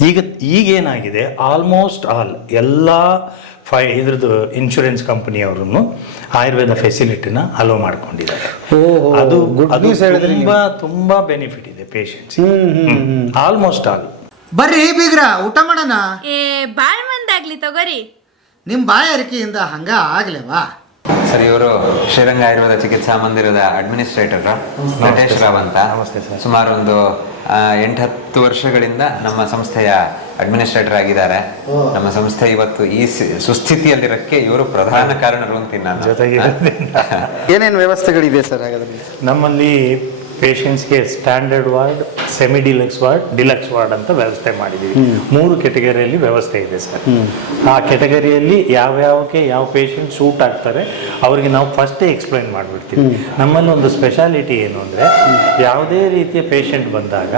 ಈಗ ಈಗೇನಾಗಿದೆ? Almost all ಎಲ್ಲ ಫೈ ಇದ್ರದ್ದು ಇನ್ಶೂರೆನ್ಸ್ ಕಂಪನಿಯವ್ರನ್ನು ಆಯುರ್ವೇದ ಫೆಸಿಲಿಟಿನ ಅಲೋ ಮಾಡ್ಕೊಂಡಿದ್ದಾರೆ. ಓಹೋ, ಅದು ಅದು. ತುಂಬಾ ತುಂಬಾ ಬೆನಿಫಿಟ್ ಇದೆ ಪೇಷಂಟ್ಸ್ ಆಲ್ಮೋಸ್ಟ್ ಆಲ್ ಬರ್ರಿ ಬೀಗ್ರ ಊಟ ಮಾಡೋಣ? ಏ ಬಾಳ್ ಮಂದಾಗ್ಲಿ ತಗೋರಿ. ನಿಮ್ಮ ಬಾಯಾರಿಕೆಯಿಂದ ಹಂಗ ಆಗ್ಲೇವಾ? ಸರ್ ಇವರು ಶ್ರೀರಂಗ ಆಯುರ್ವೇದ ಚಿಕಿತ್ಸಾ ಮಂದಿರದ ಅಡ್ಮಿನಿಸ್ಟ್ರೇಟರ್ ನಟೇಶ್ ರಾವ್ ಅಂತ. ನಮಸ್ತೆ ಸರ್. ಸುಮಾರು ಒಂದು ಎಂಟು ಹತ್ತು ವರ್ಷಗಳಿಂದ ನಮ್ಮ ಸಂಸ್ಥೆಯ ಅಡ್ಮಿನಿಸ್ಟ್ರೇಟರ್ ಆಗಿದ್ದಾರೆ. ನಮ್ಮ ಸಂಸ್ಥೆ ಇವತ್ತು ಈ ಸುಸ್ಥಿತಿಯಲ್ಲಿರೋಕ್ಕೆ ಇವರು ಪ್ರಧಾನ ಕಾರಣರು ಅಂತ ನಾನು. ಜೊತೆಗೆ ಏನೇನು ವ್ಯವಸ್ಥೆಗಳಿದೆ ಸರ್ ಹಾಗಾದ್ರೆ? ನಮ್ಮಲ್ಲಿ ಪೇಷಂಟ್ಸ್ಗೆ standard ward semi deluxe ward deluxe ward ಅಂತ ವ್ಯವಸ್ಥೆ ಮಾಡಿದ್ದೀವಿ ಮೂರು ಕೆಟಗರಿಯಲ್ಲಿ ವ್ಯವಸ್ಥೆ ಇದೆ ಸರ್. ಆ ಕೆಟಗರಿಯಲ್ಲಿ ಯಾವ್ಯಾವಕ್ಕೆ ಯಾವ ಪೇಷಂಟ್ ಸೂಟ್ ಆಗ್ತಾರೆ ಅವರಿಗೆ ನಾವು ಫಸ್ಟೇ ಎಕ್ಸ್ಪ್ಲೈನ್ ಮಾಡಿಬಿಡ್ತೀವಿ. ನಮ್ಮಲ್ಲಿ ಒಂದು ಸ್ಪೆಷಾಲಿಟಿ ಏನು ಅಂದರೆ ಯಾವುದೇ ರೀತಿಯ ಪೇಷಂಟ್ ಬಂದಾಗ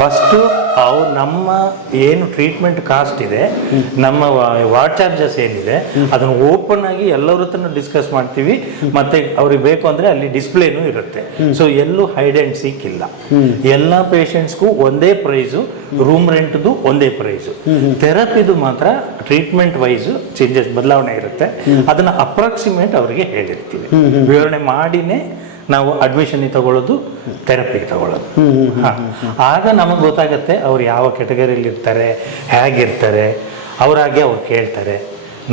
ಫಸ್ಟು ಅವು ನಮ್ಮ ಏನು ಟ್ರೀಟ್ಮೆಂಟ್ ಕಾಸ್ಟ್ ಇದೆ, ನಮ್ಮ ವಾರ್ಡ್ ಚಾರ್ಜಸ್ ಏನಿದೆ, ಅದನ್ನು ಓಪನ್ ಆಗಿ ಎಲ್ಲರ ಹತ್ರ ಡಿಸ್ಕಸ್ ಮಾಡ್ತೀವಿ, ಮತ್ತೆ ಅವ್ರಿಗೆ ಬೇಕು ಅಂದ್ರೆ ಅಲ್ಲಿ ಡಿಸ್ಪ್ಲೇನೂ ಇರುತ್ತೆ. ಸೊ ಎಲ್ಲೂ ಹೈಡ್ ಅಂಡ್ ಸೀಕ್ ಇಲ್ಲ. ಎಲ್ಲ ಪೇಷಂಟ್ಸ್ಗೂ ಒಂದೇ ಪ್ರೈಸು ರೂಮ್ ರೆಂಟ್ದು ಒಂದೇ ಪ್ರೈಸು ಥೆರಪಿದು ಮಾತ್ರ ಟ್ರೀಟ್ಮೆಂಟ್ ವೈಸ್ ಚೇಂಜಸ್ ಬದಲಾವಣೆ ಇರುತ್ತೆ. ಅದನ್ನ ಅಪ್ರಾಕ್ಸಿಮೇಟ್ ಅವರಿಗೆ ಹೇಳಿರ್ತೀವಿ. ವಿವರಣೆ ಮಾಡಿನೇ ನಾವು ಅಡ್ಮಿಷನ್ ತಗೊಳ್ಳೋದು ಥೆರಪಿ ತಗೊಳ್ಳೋದು. ಆಗ ನಮಗೆ ಗೊತ್ತಾಗತ್ತೆ ಅವ್ರು ಯಾವ ಕೆಟಗರಿಯಲ್ಲಿ ಇರ್ತಾರೆ ಹೇಗಿರ್ತಾರೆ ಅವರಾಗೆ ಅವ್ರು ಕೇಳ್ತಾರೆ.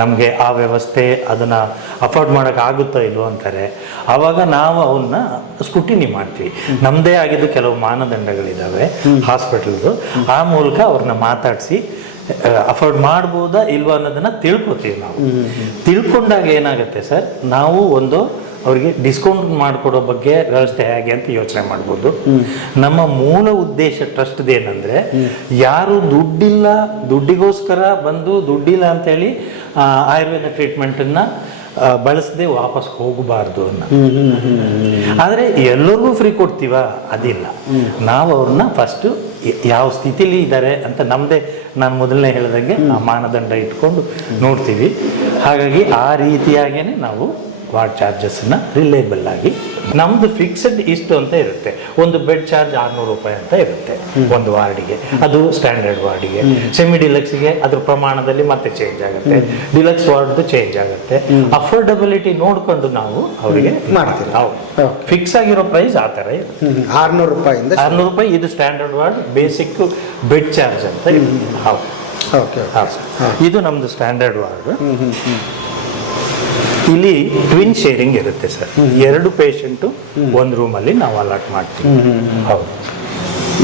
ನಮಗೆ ಆ ವ್ಯವಸ್ಥೆ ಅದನ್ನು ಅಫೋರ್ಡ್ ಮಾಡೋಕೆ ಆಗುತ್ತೋ ಇಲ್ವೋ ಅಂತಾರೆ. ಆವಾಗ ನಾವು ಅವನ್ನ ಸ್ಕುಟಿನಿ ಮಾಡ್ತೀವಿ. ನಮ್ಮದೇ ಆಗಿದ್ದು ಕೆಲವು ಮಾನದಂಡಗಳಿದ್ದಾವೆ ಹಾಸ್ಪಿಟಲ್ದು. ಆ ಮೂಲಕ ಅವ್ರನ್ನ ಮಾತಾಡಿಸಿ ಅಫೋರ್ಡ್ ಮಾಡ್ಬೋದಾ ಇಲ್ವಾ ಅನ್ನೋದನ್ನ ತಿಳ್ಕೊತೀವಿ ನಾವು. ತಿಳ್ಕೊಂಡಾಗ ಏನಾಗುತ್ತೆ ಸರ್ ನಾವು ಒಂದು ಅವರಿಗೆ ಡಿಸ್ಕೌಂಟ್ ಮಾಡಿಕೊಡೋ ಬಗ್ಗೆ ವ್ಯವಸ್ಥೆ ಹೇಗೆ ಅಂತ ಯೋಚನೆ ಮಾಡ್ಬೋದು. ನಮ್ಮ ಮೂಲ ಉದ್ದೇಶ ಟ್ರಸ್ಟ್ದು ಏನಂದ್ರೆ ಯಾರು ದುಡ್ಡಿಲ್ಲ ದುಡ್ಡಿಗೋಸ್ಕರ ಬಂದು ದುಡ್ಡಿಲ್ಲ ಅಂತೇಳಿ ಆಯುರ್ವೇದ ಟ್ರೀಟ್ಮೆಂಟನ್ನು ಬಳಸದೆ ವಾಪಸ್ ಹೋಗಬಾರ್ದು ಅನ್ನ. ಆದರೆ ಎಲ್ಲರಿಗೂ ಫ್ರೀ ಕೊಡ್ತೀವ? ಅದಿಲ್ಲ. ನಾವು ಅವ್ರನ್ನ ಫಸ್ಟು ಯಾವ ಸ್ಥಿತಿಲಿ ಇದ್ದಾರೆ ಅಂತ ನಮ್ಮದೇ ನಾನು ಮೊದಲನೇ ಹೇಳಿದಂಗೆ ಆ ಮಾನದಂಡ ಇಟ್ಕೊಂಡು ನೋಡ್ತೀವಿ. ಹಾಗಾಗಿ ಆ ರೀತಿಯಾಗೇನೆ ನಾವು ವಾರ್ಡ್ ಚಾರ್ಜಸ್ನ ರಿಲೇಬಲ್ ಆಗಿ ನಮ್ದು ಫಿಕ್ಸಡ್ ಇಷ್ಟು ಅಂತ ಇರುತ್ತೆ. ಒಂದು ಬೆಡ್ ಚಾರ್ಜ್ ಆರ್ನೂರು ರೂಪಾಯಿ ಅಂತ ಇರುತ್ತೆ ಒಂದು ವಾರ್ಡಿಗೆ. ಅದು ಸ್ಟ್ಯಾಂಡರ್ಡ್ ವಾರ್ಡಿಗೆ. ಸೆಮಿ ಡಿಲಕ್ಸ್ಗೆ ಅದ್ರ ಪ್ರಮಾಣದಲ್ಲಿ ಮತ್ತೆ ಚೇಂಜ್ ಆಗುತ್ತೆ. ಡಿಲಕ್ಸ್ ವಾರ್ಡ್ದು ಚೇಂಜ್ ಆಗುತ್ತೆ. ಅಫೋರ್ಡಬಿಲಿಟಿ ನೋಡ್ಕೊಂಡು ನಾವು ಅವರಿಗೆ ಮಾಡ್ತೀವಿ. ನಾವು ಫಿಕ್ಸ್ ಆಗಿರೋ ಪ್ರೈಸ್ ಆ ಥರ ಇರುತ್ತೆ. ಆರ್ನೂರು ರೂಪಾಯಿಂದ ಆರ್ನೂರು ರೂಪಾಯಿ ಇದು standard ward basic bed charge ಅಂತ ಹೌದು. ಓಕೆ ಹೌದು. ಇದು ನಮ್ದು ಸ್ಟ್ಯಾಂಡರ್ಡ್ ವಾರ್ಡ್. ಇಲ್ಲಿ ಟ್ವಿನ್ ಶೇರಿಂಗ್ ಇರುತ್ತೆ ಸರ್. ಎರಡು ಪೇಷಂಟು ಒಂದು ರೂಮಲ್ಲಿ ನಾವು ಅಲಾಟ್ ಮಾಡ್ತೀವಿ. ಹೌದು.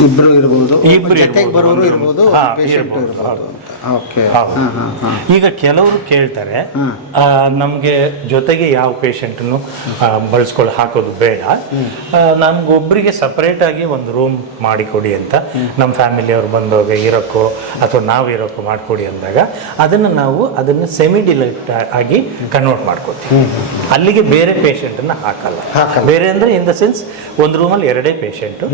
ಇಬ್ರು ಇರ್ಬೋದು ಇಬ್ರು ಜೊತೆಗೆ ಬರೋರು ಇರ್ಬೋದು ಪೇಷಂಟ್ ಇರ್ಬೋದು. ಓಕೆ. ಹೌದು. ಹಾಂ ಹಾಂ ಹಾಂ. ಈಗ ಕೆಲವರು ಕೇಳ್ತಾರೆ ನಮ್ಗೆ ಜೊತೆಗೆ ಯಾವ ಪೇಷಂಟನ್ನು ಬಳಸ್ಕೊಳ್ಳಿ ಹಾಕೋದು ಬೇಡ. ನಮ್ಗೆ ಒಬ್ಬರಿಗೆ ಸಪರೇಟ್ ಆಗಿ ಒಂದು ರೂಮ್ ಮಾಡಿಕೊಡಿ ಅಂತ. ನಮ್ಮ ಫ್ಯಾಮಿಲಿಯವ್ರು ಬಂದಾಗ ಇರೋಕ್ಕೋ ಅಥವಾ ನಾವು ಇರೋಕ್ಕೋ ಮಾಡಿಕೊಡಿ ಅಂದಾಗ ಅದನ್ನು ನಾವು ಅದನ್ನು ಸೆಮಿ ಡಿಲೆಕ್ಟ್ ಆಗಿ ಕನ್ವರ್ಟ್ ಮಾಡ್ಕೋತೀವಿ. ಅಲ್ಲಿಗೆ ಬೇರೆ ಪೇಷಂಟನ್ನು ಹಾಕಲ್ಲ. ಹಾಕಲ್ಲ. ಬೇರೆ ಅಂದರೆ ಇನ್ ದ ಸೆನ್ಸ್ ಒಂದು ರೂಮಲ್ಲಿ ಎರಡೇ ಪೇಷಂಟು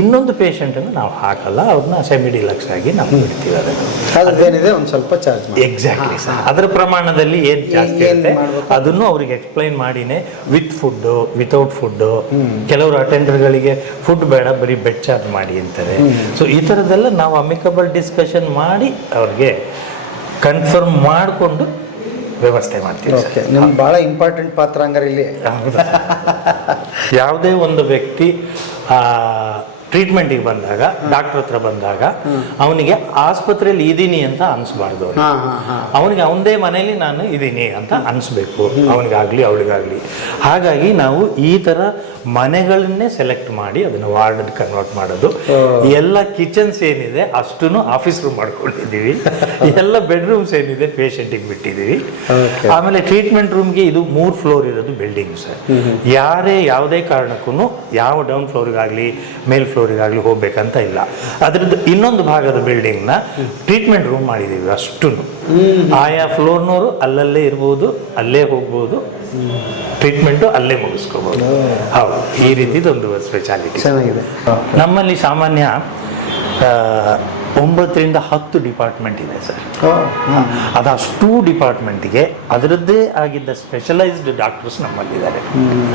ಇನ್ನೊಂದು ಪೇಷಂಟನ್ನು ನಾವು ಹಾಕಲ್ಲ ಅವ್ರನ್ನ ಸೆಮಿ ಡಿಲಕ್ಸ್ ಆಗಿ ನಾವು ಬಿಡ್ತೀವಿ ಅದನ್ನು. ಅದ್ರದ್ದೇನಿದೆ ಒಂದು ಸ್ವಲ್ಪ ಚಾರ್ಜ್ ಮಾಡಿ ಎಕ್ಸಾಕ್ಟ್ಲಿ ಸರ್. ಅದರ ಪ್ರಮಾಣದಲ್ಲಿ ಏನು ಜಾಸ್ತಿ ಇರುತ್ತೆ? ಅದನ್ನು ಅವ್ರಿಗೆ ಎಕ್ಸ್ಪ್ಲೈನ್ ಮಾಡಿನೇ ವಿತ್ ಫುಡ್ಡು ವಿತೌಟ್ ಫುಡ್ಡು ಕೆಲವರು ಅಟೆಂಡರ್ಗಳಿಗೆ ಫುಡ್ ಬೇಡ ಬರೀ ಬೆಡ್ ಚಾರ್ಜ್ ಮಾಡಿ ಅಂತಾರೆ. ಸೊ ಈ ಥರದ್ದೆಲ್ಲ ನಾವು ಅಮಿಕಬಲ್ ಡಿಸ್ಕಷನ್ ಮಾಡಿ ಅವ್ರಿಗೆ ಕನ್ಫರ್ಮ್ ಮಾಡಿಕೊಂಡು ವ್ಯವಸ್ಥೆ ಮಾಡ್ತೀವಿ ಓಕೆ ನಿಮ್ಗೆ ಭಾಳ ಇಂಪಾರ್ಟೆಂಟ್ ಪಾತ್ರ ಹಂಗಾರೆ ಇಲ್ಲಿ. ಯಾವುದೇ ಒಂದು ವ್ಯಕ್ತಿ ಟ್ರೀಟ್ಮೆಂಟಿಗೆ ಬಂದಾಗ ಡಾಕ್ಟರ್ ಹತ್ರ ಬಂದಾಗ ಅವನಿಗೆ ಆಸ್ಪತ್ರೆಯಲ್ಲಿ ಇದ್ದೀನಿ ಅಂತ ಅನಿಸ್ಬಾರ್ದು ಅವ್ನಿಗೆ. ಅವನದೇ ಮನೆಯಲ್ಲಿ ನಾನು ಇದ್ದೀನಿ ಅಂತ ಅನಿಸ್ಬೇಕು. ಅವನಿಗಾಗ್ಲಿ ಅವಳಿಗಾಗ್ಲಿ. ಹಾಗಾಗಿ ನಾವು ಈ ಥರ ಮನೆಗಳನ್ನೇ ಸೆಲೆಕ್ಟ್ ಮಾಡಿ ಅದನ್ನ ವಾರ್ಡ್ ಕನ್ವರ್ಟ್ ಮಾಡೋದು. ಎಲ್ಲ ಕಿಚನ್ಸ್ ಏನಿದೆ ಅಷ್ಟುನು ಆಫೀಸ್ ರೂಮ್ ಮಾಡ್ಕೊಂಡಿದ್ದೀವಿ. ಎಲ್ಲ ಬೆಡ್ರೂಮ್ಸ್ ಏನಿದೆ ಪೇಷಂಟಿಗೆ ಬಿಟ್ಟಿದ್ದೀವಿ. Okay. ಆಮೇಲೆ ಟ್ರೀಟ್ಮೆಂಟ್ ರೂಮ್ಗೆ ಇದು ಮೂರ್ ಫ್ಲೋರ್ ಇರೋದು ಬಿಲ್ಡಿಂಗ್ ಸರ್. ಯಾರೇ ಯಾವುದೇ ಕಾರಣಕ್ಕೂ ಯಾವ ಡೌನ್ ಫ್ಲೋರಿಗಾಗಲಿ ಮೇಲ್ ಫ್ಲೋರಿಗಾಗಲಿ ಹೋಗ್ಬೇಕಂತ ಇಲ್ಲ. ಅದ್ರದ್ದು ಇನ್ನೊಂದು ಭಾಗದ ಬಿಲ್ಡಿಂಗ್ನ ಟ್ರೀಟ್ಮೆಂಟ್ ರೂಮ್ ಮಾಡಿದೀವಿ ಅಷ್ಟು ಆಯಾ ಫ್ಲೋರ್ನವರು ಅಲ್ಲಲ್ಲೇ ಇರ್ಬೋದು ಅಲ್ಲೇ ಹೋಗ್ಬೋದು ಟ್ರೀಟ್ಮೆಂಟು ಅಲ್ಲೇ ಮುಗಿಸ್ಕೋಬೋದು. ಹೌದು ಈ ರೀತಿದೊಂದು ಸ್ಪೆಷಾಲಿಟಿ ಚೆನ್ನಾಗಿದೆ. ನಮ್ಮಲ್ಲಿ ಸಾಮಾನ್ಯ ಒಂಬತ್ತರಿಂದ ಹತ್ತು ಡಿಪಾರ್ಟ್ಮೆಂಟ್ ಇದೆ ಸರ್. ಅದಷ್ಟು ಡಿಪಾರ್ಟ್ಮೆಂಟ್ಗೆ ಅದರದ್ದೇ ಆಗಿದ್ದ ಸ್ಪೆಷಲೈಸ್ಡ್ ಡಾಕ್ಟರ್ಸ್ ನಮ್ಮಲ್ಲಿದ್ದಾರೆ.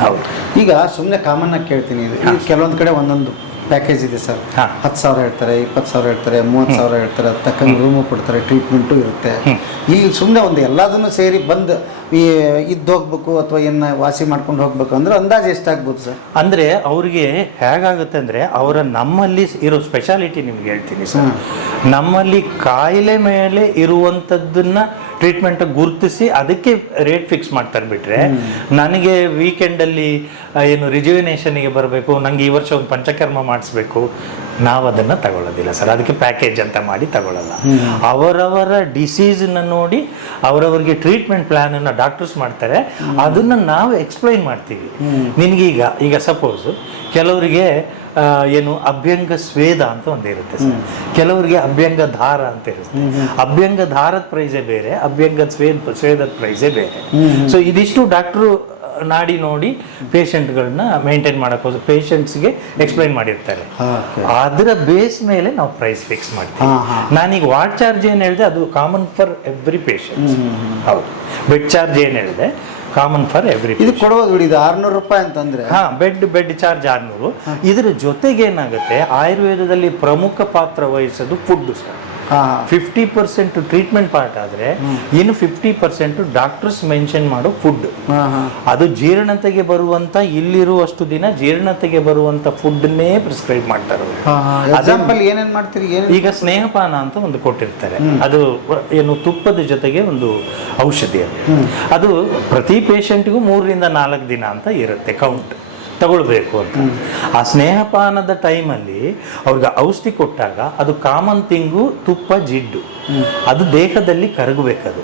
ಹೌದು. ಈಗ ಸುಮ್ಮನೆ ಕಾಮನ್ ಆಗಿ ಕೇಳ್ತೀನಿ. ಕೆಲವೊಂದು ಕಡೆ ಒಂದೊಂದು. ಪ್ಯಾಕೇಜ್ ಇದೆ ಸರ್. ಹತ್ತು ಸಾವಿರ ಹೇಳ್ತಾರೆ ಇಪ್ಪತ್ತು ಸಾವಿರ ಹೇಳ್ತಾರೆ ಮೂವತ್ತು ಸಾವಿರ ಹೇಳ್ತಾರೆ ಅದಕ್ಕೆ ತಕ್ಕಂಗೆ ರೂಮು ಕೊಡ್ತಾರೆ ಟ್ರೀಟ್ಮೆಂಟು ಇರುತ್ತೆ. ಇಲ್ಲಿ ಸುಮ್ಮನೆ ಒಂದು ಎಲ್ಲದನ್ನು ಸೇರಿ ಬಂದು ಈ ಇದ್ದು ಹೋಗ್ಬೇಕು ಅಥವಾ ಏನು ವಾಸಿ ಮಾಡ್ಕೊಂಡು ಹೋಗ್ಬೇಕು ಅಂದ್ರೆ ಅಂದಾಜು ಎಷ್ಟಾಗ್ಬೋದು ಸರ್? ಅಂದ್ರೆ ಅವ್ರಿಗೆ ಹೇಗಾಗುತ್ತೆ ಅಂದ್ರೆ ಅವರ ನಮ್ಮಲ್ಲಿ ಇರೋ ಸ್ಪೆಷಾಲಿಟಿ ನಿಮ್ಗೆ ಹೇಳ್ತೀನಿ ಸರ್. ನಮ್ಮಲ್ಲಿ ಕಾಯಿಲೆ ಮೇಲೆ ಇರುವಂತದ್ದನ್ನ ಟ್ರೀಟ್ಮೆಂಟ್ ಗುರುತಿಸಿ ಅದಕ್ಕೆ ರೇಟ್ ಫಿಕ್ಸ್ ಮಾಡ್ತಾರೆ ಬಿಟ್ರೆ ನನಗೆ ವೀಕೆಂಡಲ್ಲಿ ಏನು ರಿಜುವಿನೇಷನ್ಗೆ ಬರಬೇಕು ನಂಗೆ ಈ ವರ್ಷ ಒಂದು ಪಂಚಕರ್ಮ ಮಾಡಿಸ್ಬೇಕು ನಾವು ಅದನ್ನು ತಗೊಳ್ಳೋದಿಲ್ಲ ಸರ್. ಅದಕ್ಕೆ ಪ್ಯಾಕೇಜ್ ಅಂತ ಮಾಡಿ ತಗೊಳ್ಳಲ್ಲ. ಅವರವರ ಡಿಸೀಸನ್ನ ನೋಡಿ ಅವರವರಿಗೆ ಟ್ರೀಟ್ಮೆಂಟ್ ಪ್ಲಾನನ್ನು ಡಾಕ್ಟರ್ಸ್ ಮಾಡ್ತಾರೆ. ಅದನ್ನು ನಾವು ಎಕ್ಸ್ಪ್ಲೈನ್ ಮಾಡ್ತೀವಿ. ನಿನಗೀಗ ಈಗ ಸಪೋಸ್ ಕೆಲವರಿಗೆ ಏನು ಅಭ್ಯಂಗ ಸ್ವೇದ ಅಂತ ಒಂದಿರುತ್ತೆ ಸರ್. ಕೆಲವರಿಗೆ ಅಭ್ಯಂಗ ಧಾರ ಅಂತ ಇರುತ್ತೆ. ಅಭ್ಯಂಗ ಧಾರದ ಪ್ರೈಸೇ ಬೇರೆ ಅಭ್ಯಂಗ ಸ್ವೇದ ಸ್ವೇದದ ಪ್ರೈಸೇ ಬೇರೆ. ಸೊ ಇದಿಷ್ಟು ಡಾಕ್ಟ್ರು ನಾಡಿ ನೋಡಿ ಪೇಷಂಟ್ಗಳನ್ನ ಮೇಂಟೈನ್ ಮಾಡೋಕ್ಕೋಸ್ಕರ ಪೇಷಂಟ್ಸ್ಗೆ ಎಕ್ಸ್ಪ್ಲೈನ್ ಮಾಡಿರ್ತಾರೆ. ಅದರ ಬೇಸ್ ಮೇಲೆ ನಾವು ಪ್ರೈಸ್ ಫಿಕ್ಸ್ ಮಾಡ್ತೀವಿ. ನಾನೀಗ ವಾರ್ಡ್ ಚಾರ್ಜ್ ಏನು ಹೇಳಿದೆ ಅದು ಕಾಮನ್ ಫಾರ್ ಎವ್ರಿ ಪೇಷಂಟ್ ಹೌದು. ಬೆಡ್ ಚಾರ್ಜ್ ಏನು ಹೇಳಿದೆ ಕಾಮನ್ ಫಾರ್ ಎವ್ರಿ ಇದು ಕೊಡಬಹುದು ಬಿಡಿ ಇದು ಆರ್ನೂರು ರೂಪಾಯಿ ಅಂತಂದ್ರೆ. ಹಾ ಬೆಡ್ ಬೆಡ್ ಚಾರ್ಜ್ ಆರ್ನೂರು. ಇದ್ರ ಜೊತೆಗೆ ಏನಾಗುತ್ತೆ ಆಯುರ್ವೇದದಲ್ಲಿ ಪ್ರಮುಖ ಪಾತ್ರ ವಹಿಸೋದು food sir fifty percent treatment part ಆದ್ರೆ ಇನ್ನು ಫಿಫ್ಟಿ ಪರ್ಸೆಂಟ್ ಡಾಕ್ಟರ್ಸ್ ಮೆನ್ಷನ್ ಮಾಡೋ ಫುಡ್ ಅದು ಜೀರ್ಣತೆಗೆ ಬರುವಂತ ಇಲ್ಲಿರುವಷ್ಟು ದಿನ ಜೀರ್ಣತೆಗೆ ಬರುವಂತ ಫುಡ್ನೇ ಪ್ರಿಸ್ಕ್ರೈಬ್ ಮಾಡ್ತಾರೆ ಎಕ್ಸಾಂಪಲ್ ಏನೇನ್ ಮಾಡ್ತೀರಿ? ಈಗ ಸ್ನೇಹಪಾನ ಅಂತ ಒಂದು ಕೊಟ್ಟಿರ್ತಾರೆ. ಅದು ಏನು ತುಪ್ಪದ ಜೊತೆಗೆ ಒಂದು ಔಷಧಿ ಅದು. ಪ್ರತಿ ಪೇಷಂಟ್ಗೂ ಮೂರರಿಂದ ನಾಲ್ಕು ದಿನ ಅಂತ ಇರುತ್ತೆ ಕೌಂಟ್ ತಗೊಳ್ಬೇಕು ಅಂತ. ಆ ಸ್ನೇಹಪಾನದ ಟೈಮಲ್ಲಿ ಅವ್ರಿಗೆ ಔಷಧಿ ಕೊಟ್ಟಾಗ ಅದು ಕಾಮನ್ ತಿಂಗು, ತುಪ್ಪ, ಜಿಡ್ಡು. ಅದು ದೇಹದಲ್ಲಿ ಕರಗಬೇಕದು.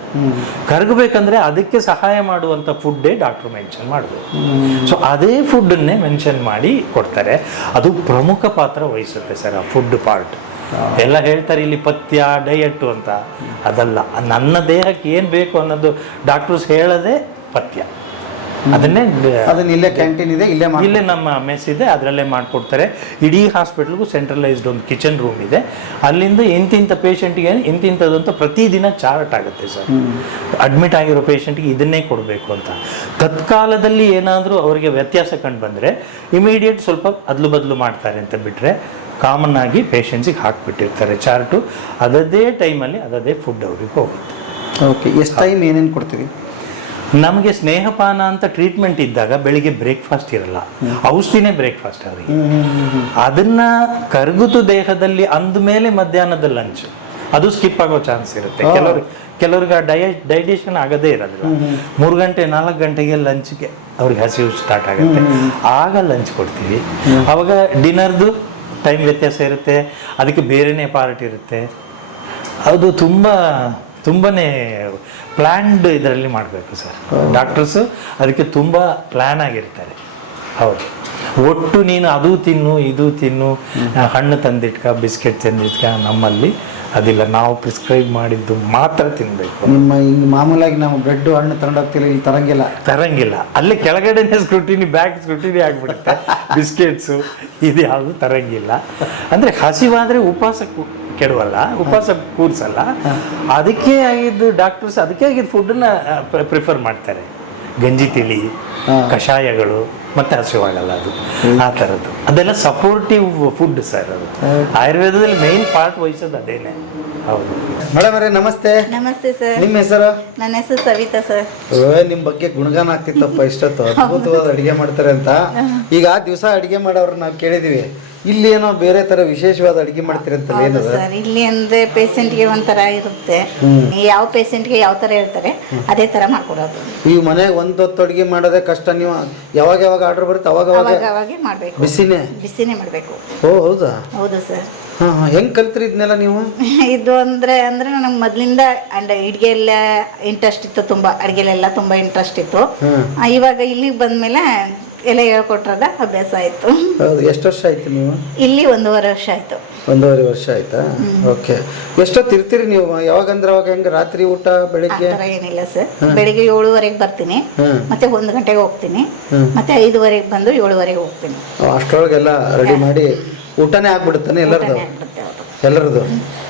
ಕರಗಬೇಕಂದ್ರೆ ಅದಕ್ಕೆ ಸಹಾಯ ಮಾಡುವಂಥ ಫುಡ್ಡೇ ಡಾಕ್ಟರ್ ಮೆನ್ಷನ್ ಮಾಡಬೇಕು. ಸೊ ಅದೇ ಫುಡ್ಡನ್ನೇ ಮೆನ್ಷನ್ ಮಾಡಿ ಕೊಡ್ತಾರೆ. ಅದು ಪ್ರಮುಖ ಪಾತ್ರ ವಹಿಸುತ್ತೆ ಸರ್ ಆ ಫುಡ್ ಪಾರ್ಟ್. ಎಲ್ಲ ಹೇಳ್ತಾರೆ ಇಲ್ಲಿ ಪಥ್ಯ, ಡಯಟ್ ಅಂತ. ಅದಲ್ಲ, ನನ್ನ ದೇಹಕ್ಕೆ ಏನು ಬೇಕು ಅನ್ನೋದು ಡಾಕ್ಟರ್ಸ್ ಹೇಳದೆ ಪಥ್ಯ. ಅದನ್ನೇ ಅದನ್ನ ಇಲ್ಲೇ ಕ್ಯಾಂಟೀನ್ ಇದೆ ಇಲ್ಲೇ ಇಲ್ಲೇ ನಮ್ಮ ಮೆಸ್ ಇದೆ ಅದರಲ್ಲೇ ಮಾಡಿಕೊಡ್ತಾರೆ. ಇಡೀ ಹಾಸ್ಪಿಟ್ಲ್ಗೂ ಸೆಂಟ್ರಲೈಸ್ಡ್ ಒಂದು ಕಿಚನ್ ರೂಮ್ ಇದೆ. ಅಲ್ಲಿಂದ ಇಂತಿಂಥ ಪೇಷಂಟ್ಗೆ ಇಂತಿಂಥದ್ದು ಅಂತ ಪ್ರತಿದಿನ ಚಾರ್ಟ್ ಆಗುತ್ತೆ ಸರ್. ಅಡ್ಮಿಟ್ ಆಗಿರೋ ಪೇಷಂಟ್ಗೆ ಇದನ್ನೇ ಕೊಡಬೇಕು ಅಂತ. ತತ್ಕಾಲದಲ್ಲಿ ಏನಾದರೂ ಅವರಿಗೆ ವ್ಯತ್ಯಾಸ ಕಂಡು ಬಂದರೆ ಇಮಿಡಿಯೇಟ್ ಸ್ವಲ್ಪ ಅದ್ಲು ಬದಲು ಮಾಡ್ತಾರೆ ಅಂತ ಬಿಟ್ಟರೆ ಕಾಮನ್ ಆಗಿ ಪೇಷಂಟ್ಸಿಗೆ ಹಾಕ್ಬಿಟ್ಟಿರ್ತಾರೆ ಚಾರ್ಟು. ಅದದೇ ಟೈಮಲ್ಲಿ ಅದದೇ ಫುಡ್ ಅವ್ರಿಗೆ ಹೋಗುತ್ತೆ. ಓಕೆ ಎಷ್ಟು ಟೈಮ್ ಏನೇನು ಕೊಡ್ತೀವಿ ನಮಗೆ ಸ್ನೇಹಪಾನ ಅಂತ ಟ್ರೀಟ್ಮೆಂಟ್ ಇದ್ದಾಗ ಬೆಳಿಗ್ಗೆ ಬ್ರೇಕ್ಫಾಸ್ಟ್ ಇರಲ್ಲ. ಔಷಧಿನೇ ಬ್ರೇಕ್ಫಾಸ್ಟ್ ಅವರಿಗೆ. ಅದನ್ನ ಕರಗುತು ದೇಹದಲ್ಲಿ ಅಂದ ಮೇಲೆ ಮಧ್ಯಾಹ್ನದ ಲಂಚ್ ಅದು ಸ್ಕಿಪ್ ಆಗೋ ಚಾನ್ಸ್ ಇರುತ್ತೆ. ಕೆಲವರು ಕೆಲವ್ರಿಗೆ ಆ ಡಯ ಡೈಜೆಷನ್ ಆಗದೇ ಇರೋದಿಲ್ಲ. ಮೂರು ಗಂಟೆ ನಾಲ್ಕು ಗಂಟೆಗೆ ಲಂಚ್ಗೆ ಅವ್ರಿಗೆ ಹಸಿವು ಸ್ಟಾರ್ಟ್ ಆಗುತ್ತೆ. ಆಗ ಲಂಚ್ ಕೊಡ್ತೀವಿ. ಅವಾಗ ಡಿನ್ನರ್ದು ಟೈಮ್ ವ್ಯತ್ಯಾಸ ಇರುತ್ತೆ. ಅದಕ್ಕೆ ಬೇರೆನೇ ಪಾರ್ಟ್ ಇರುತ್ತೆ. ಅದು ತುಂಬ ತುಂಬನೇ ಪ್ಲ್ಯಾನ್ಡ್ ಇದರಲ್ಲಿ ಮಾಡಬೇಕು ಸರ್. ಡಾಕ್ಟರ್ಸು ಅದಕ್ಕೆ ತುಂಬ ಪ್ಲ್ಯಾನ್ ಆಗಿರ್ತಾರೆ. ಹೌದು. ಒಟ್ಟು ನೀನು ಅದು ತಿನ್ನು ಇದು ತಿನ್ನು ಹಣ್ಣು ತಂದಿಟ್ಕ ಬಿಸ್ಕೆಟ್ ತಂದಿಟ್ಕ ನಮ್ಮಲ್ಲಿ ಅದಿಲ್ಲ. ನಾವು ಪ್ರಿಸ್ಕ್ರೈಬ್ ಮಾಡಿದ್ದು ಮಾತ್ರ ತಿನ್ನಬೇಕು ನಿಮ್ಮ ಹಿಂಗೆ ಮಾಮೂಲಾಗಿ ನಾವು ಬ್ರೆಡ್ ಹಣ್ಣು ತಗೊಂಡೋಗ್ತಿಲ್ಲ ಇಲ್ಲಿ ತರಂಗಿಲ್ಲ. ತರಂಗಿಲ್ಲ. ಅಲ್ಲಿ ಕೆಳಗಡೆನೇ ಸ್ಕ್ರೂಟಿನಿ ಬ್ಯಾಗ್ ಸ್ಕ್ರೂಟಿನಿ ಆಗ್ಬಿಡುತ್ತೆ. ಬಿಸ್ಕೆಟ್ಸು ಇದು ಯಾವುದು ತರಂಗಿಲ್ಲ. ಅಂದರೆ ಹಸಿವಾದರೆ ಉಪವಾಸಕ್ಕೂ ಕೆಡುವಲ್ಲ ಉಪವಾಸ ಕೂರ್ಸಲ್ಲ. ಅದಕ್ಕೆ ಆಗಿದ್ದು ಡಾಕ್ಟರ್ಸ್ ಅದಕ್ಕೆ ಆಗಿದ್ದು ಫುಡ್ಡನ್ನ ಪ್ರಿಫರ್ ಮಾಡ್ತಾರೆ. ಗಂಜಿ ತಿಳಿ ಕಷಾಯಗಳು ಮತ್ತೆ ಹಸಿವಾಗಲ್ಲ ಅದು. ಆ ಥರದ್ದು. ಅದೆಲ್ಲ ಸಪೋರ್ಟಿವ್ ಫುಡ್ ಸರ್ ಅದು. ಆಯುರ್ವೇದದಲ್ಲಿ ಮೇನ್ ಪಾರ್ಟ್ ವಹಿಸೋದು ಅದೇನೆ. ಹೌದು. ಮೇಡಮ್ ಅವರೇ ನಮಸ್ತೆ. ನಮಸ್ತೆ ಸರ್ ನಿಮ್ಮ ಹೆಸರು? ನನ್ನ ಹೆಸರು ಸವಿತಾ ಸರ್ ಓ ನಿಮ್ ಬಗ್ಗೆ ಗುಣಗಾನ ಆಗ್ತಿತ್ತಪ್ಪ ಇಷ್ಟೊತ್ತು. ಅದ್ಭುತವಾದ ಅಡಿಗೆ ಮಾಡ್ತಾರೆ ಅಂತ. ಈಗ ಆ ದಿವಸ ಅಡಿಗೆ ಮಾಡೋರು ನಾವು ಕೇಳಿದೀವಿ. ಇಲ್ಲಿ ಏನೋ ಬೇರೆ ತರ ವಿಶೇಷವಾದ ಅಡಿಗೆ ಮಾಡ್ತೀರಂತಲ್ಲ ಏನದ ಸರ್ ಇಲ್ಲಿ ಅಂದ್ರೆ ಪೇಷಂಟ್ಗೆ ಒಂಥರ ಇರುತ್ತೆ. ಯಾವ ಪೇಷಂಟ್ಗೆ ಯಾವ ತರ ಹೇಳ್ತಾರೆ ಅದೇ ತರ ಮಾಡ್ಕೊಡೋದು. ಈ ಮನೆಗೆ ಒಂದ್ ಹೊತ್ತು ಅಡಿಗೆ ಮಾಡೋದೇ ಕಷ್ಟ ನೀವು ಯಾವಾಗ ಯಾವಾಗ ಆರ್ಡರ್ ಬರುತ್ತೆ ಅವಾಗ ಅವಾಗ ಅವಾಗ ಅವಾಗೆ ಮಾಡ್ಬೇಕು. ಬಿಸಿನೇ? ಬಿಸಿನೇ ಮಾಡ್ಬೇಕು. ಓ ಹೌದಾ? ಹೌದು ಸರ್. ಹಾ ಹಾ. ಹೆಂಗ್ ಕಲ್ತ್ರಿ ಇದನ್ನೆಲ್ಲ ನೀವು? ಇದು ಅಂದ್ರೆ ಅಂದ್ರೆ ನನಗೆ ಮೊದಲಿಂದ ಅಂಡ್ ಅಡುಗೆ ಎಲ್ಲ ಇಂಟ್ರೆಸ್ಟ್ ಇತ್ತು ತುಂಬಾ ಅಡುಗೆಲೆಲ್ಲ ತುಂಬಾ ಇಂಟ್ರೆಸ್ಟ್ ಇತ್ತು. ಆ, ಇವಾಗ ಇಲ್ಲಿಗೆ ಬಂದ್ಮೇಲೆ ಎಲ್ಲ ಹೇಳ್ಕೊಟ್ರಲ್ಲ ಅಭ್ಯಾಸ ಆಯ್ತು. ಹೌದು ಎಷ್ಟು ವರ್ಷ ಆಯ್ತು ನೀವು? ಇಲ್ಲಿ ಒಂದೂವರೆ ವರ್ಷ ಆಯ್ತು. ಒಂದೂವರೆ ವರ್ಷ ಆಯ್ತಾ? ಓಕೆ. ಎಷ್ಟೊತ್ತು ಇರ್ತೀರಿ ನೀವು? ಯಾವಾಗಂದ್ರೆ ಅವಾಗ ಹೆಂಗ್ ರಾತ್ರಿ ಊಟ ಆ ಬೆಳಿಗ್ಗೆ ಥರ ಏನಿಲ್ಲ ಸರ್. ಬೆಳಿಗ್ಗೆ ಏಳುವರೆಗೆ ಬರ್ತೀನಿ. ಹ್ಮ್. ಮತ್ತೆ ಒಂದು ಗಂಟೆಗೆ ಹೋಗ್ತೀನಿ. ಮತ್ತೆ ಐದುವರೆಗೆ ಬಂದು ಏಳುವರೆಗೆ ಹೋಗ್ತೀನಿ. ಅಷ್ಟರೊಳಗೆಲ್ಲ ರೆಡಿ ಮಾಡಿ ಊಟನೇ ಆಗ್ಬಿಡುತ್ತಾನೆ ಎಲ್ಲರದು? ಊಟನೇ ಆಗ್ಬಿಡುತ್ತೆ ಹೌದು. ಎಲ್ಲರದು?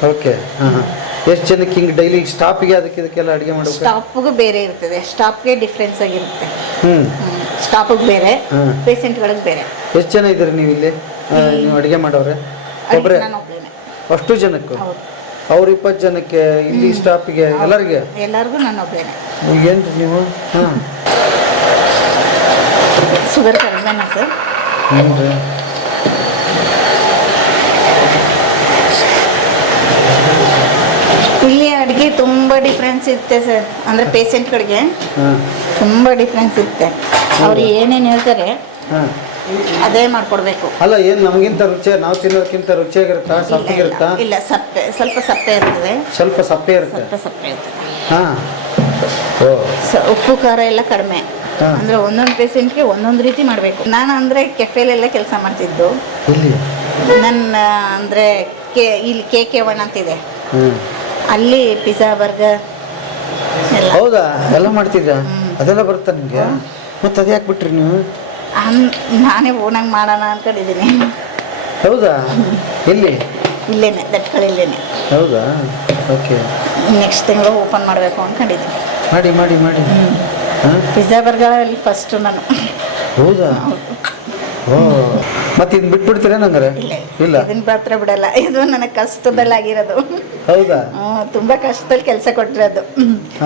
ಓಕೆ. ಹಾಂ ಹಾಂ. ಎಷ್ಟು ಜನಕ್ಕೆ ಹಿಂಗೆ ಡೈಲಿ ಸ್ಟಾಪಿಗೆ ಅದಕ್ಕೆ ಇದಕ್ಕೆಲ್ಲ ಅಡುಗೆ ಮಾಡಬೇಕು? ಸ್ಟಾಪ್ಗೂ ಬೇರೆ ಇರ್ತದೆ. ಸ್ಟಾಪ್ಗೆ ಡಿಫ್ರೆನ್ಸ್ ಆಗಿರುತ್ತೆ. ಹ್ಞೂ ಸ್ಟಾಪಿಗೆ ಬೇರೆ ಹ್ಮ್. ಪೇಷಂಟ್ಗಳಿಗೆ ಬೇರೆ. ಎಷ್ಟು ಜನ ಇದ್ದೀರಿ ನೀವು ಇಲ್ಲಿ? ಆ, ನೀವು ಅಡುಗೆ ಮಾಡೋರೆ? ಒಬ್ಬರೇ ನಾನು ಒಬ್ಳೇನೆ ಅಷ್ಟು ಜನಕ್ಕೆ? ಹೌದು. ಅವ್ರ ಇಪ್ಪತ್ತು ಜನಕ್ಕೆ ಇಲ್ಲಿ ಸ್ಟಾಫಿಗೆ ಎಲ್ಲರಿಗೆ? ಎಲ್ಲರಿಗೂ ನಾನು ಒಬ್ಳೇನೆ ಏನು ನೀವು? ಹಾಂ. ಶುಗರ್ ಕಡಿಮೆನಾ ಸರ್. ಹ್ಞೂ ಇಲ್ಲಿ ಅಡುಗೆ ತುಂಬ ಡಿಫ್ರೆನ್ಸ್ ಇರುತ್ತೆ ಸರ್. ಅಂದರೆ ಪೇಷಂಟ್ಗಳಿಗೆ ಹಾಂ. ತುಂಬ ಡಿಫ್ರೆನ್ಸ್ ಇರುತ್ತೆ ಅವ್ರು ಏನೇನು ಹೇಳ್ತಾರೆ ಹಾಂ. ಅದೇ ಮಾಡ್ಕೊಡ್ಬೇಕು. ಅಲ್ಲ ಏನು ನಮಗಿಂತ ರುಚಿ ನಾವು ತಿನ್ನೋದಕ್ಕಿಂತ ರುಚಿಯಾಗಿರುತ್ತಾ ಸಪ್ಪಗಿರುತ್ತಾ ಇಲ್ಲ, ಇಲ್ಲ. ಸಪ್ಪೆ ಸ್ವಲ್ಪ ಸಪ್ಪೆ ಇರ್ತದೆ. ಸ್ವಲ್ಪ ಸಪ್ಪೆ ಇರುತ್ತೆ. ಸ್ವಲ್ಪ ಸಪ್ಪೆ ಇರ್ತದೆ ಹಾಂ. ಓ. ಸ ಉಪ್ಪು ಖಾರ ಎಲ್ಲ ಕಡಿಮೆ. ಹಾ. ಅಂದ್ರೆ ಒಂದೊಂದು ಪೇಷಂಟ್ಗೆ ಒಂದೊಂದು ರೀತಿ ಮಾಡಬೇಕು. ನಾನು ಅಂದ್ರೆ ಕೆಫೆಲೆಲ್ಲ ಕೆಲಸ ಮಾಡ್ತಿದ್ದು. ಇಲ್ಲಿ ನನ್ನ ಅಂದ್ರೆ ಕೆ ಇಲ್ಲಿ ಕೆ ಕೆ ಒನ್ ಅಂತಿದೆ. ಹ್ಞೂ ಅಲ್ಲಿ ಪಿಜ್ಜಾ ಬರ್ಗರ್ ಎಲ್ಲ. ಹೌದಾ? ಎಲ್ಲ ಮಾಡ್ತಿದ್ರಾ ಅದೆಲ್ಲ ಬರುತ್ತಾ ನಿಮಗೆ? ಮತ್ತೆ ಅದು ಯಾಕೆ ಬಿಟ್ರಿ ನೀವು? ಅನ್- ನಾನೇ ಓನಾಗಿ ಮಾಡೋಣ ಅನ್ಕೊಂಡಿದ್ದೀನಿ. ಹೌದಾ? ಎಲ್ಲಿ? ಇಲ್ಲೇನೆ ದಟ್ಕಳಿಲ್ಲೇನೆ ಹೌದಾ? ಓಕೆ. ನೆಕ್ಸ್ಟ್ ತಿಂಗಳು ಓಪನ್ ಮಾಡಬೇಕು ಅನ್ಕೊಂಡಿದ್ದೀನಿ. ಮಾಡಿ ಮಾಡಿ ಮಾಡಿ. ಪಿಜ್ಜಾ ಪಿಜ್ಜಾ ಬರ್ಗರಲ್ಲಿ ಫಸ್ಟು ನಾನು. ಹೌದಾ. ಓ. ಮತ್ತೆ ಇದನ್ನ ಬಿಟ್ಬಿಡ್ತೀರಾ ಹಂಗಾರೆ? ಇಲ್ಲ ಇಲ್ಲ. ಇದನ್ನ ಪಾತ್ರ ಬಿಡಲ್ಲ. ಇದು ನನಗೆ ಕಷ್ಟದಲ್ಲಾಗಿರೋದು. ಹೌದಾ? ತುಂಬಾ ಕಷ್ಟದಲ್ಲಿ ಕೆಲಸ ಕೊಟ್ಟಿರೋದು.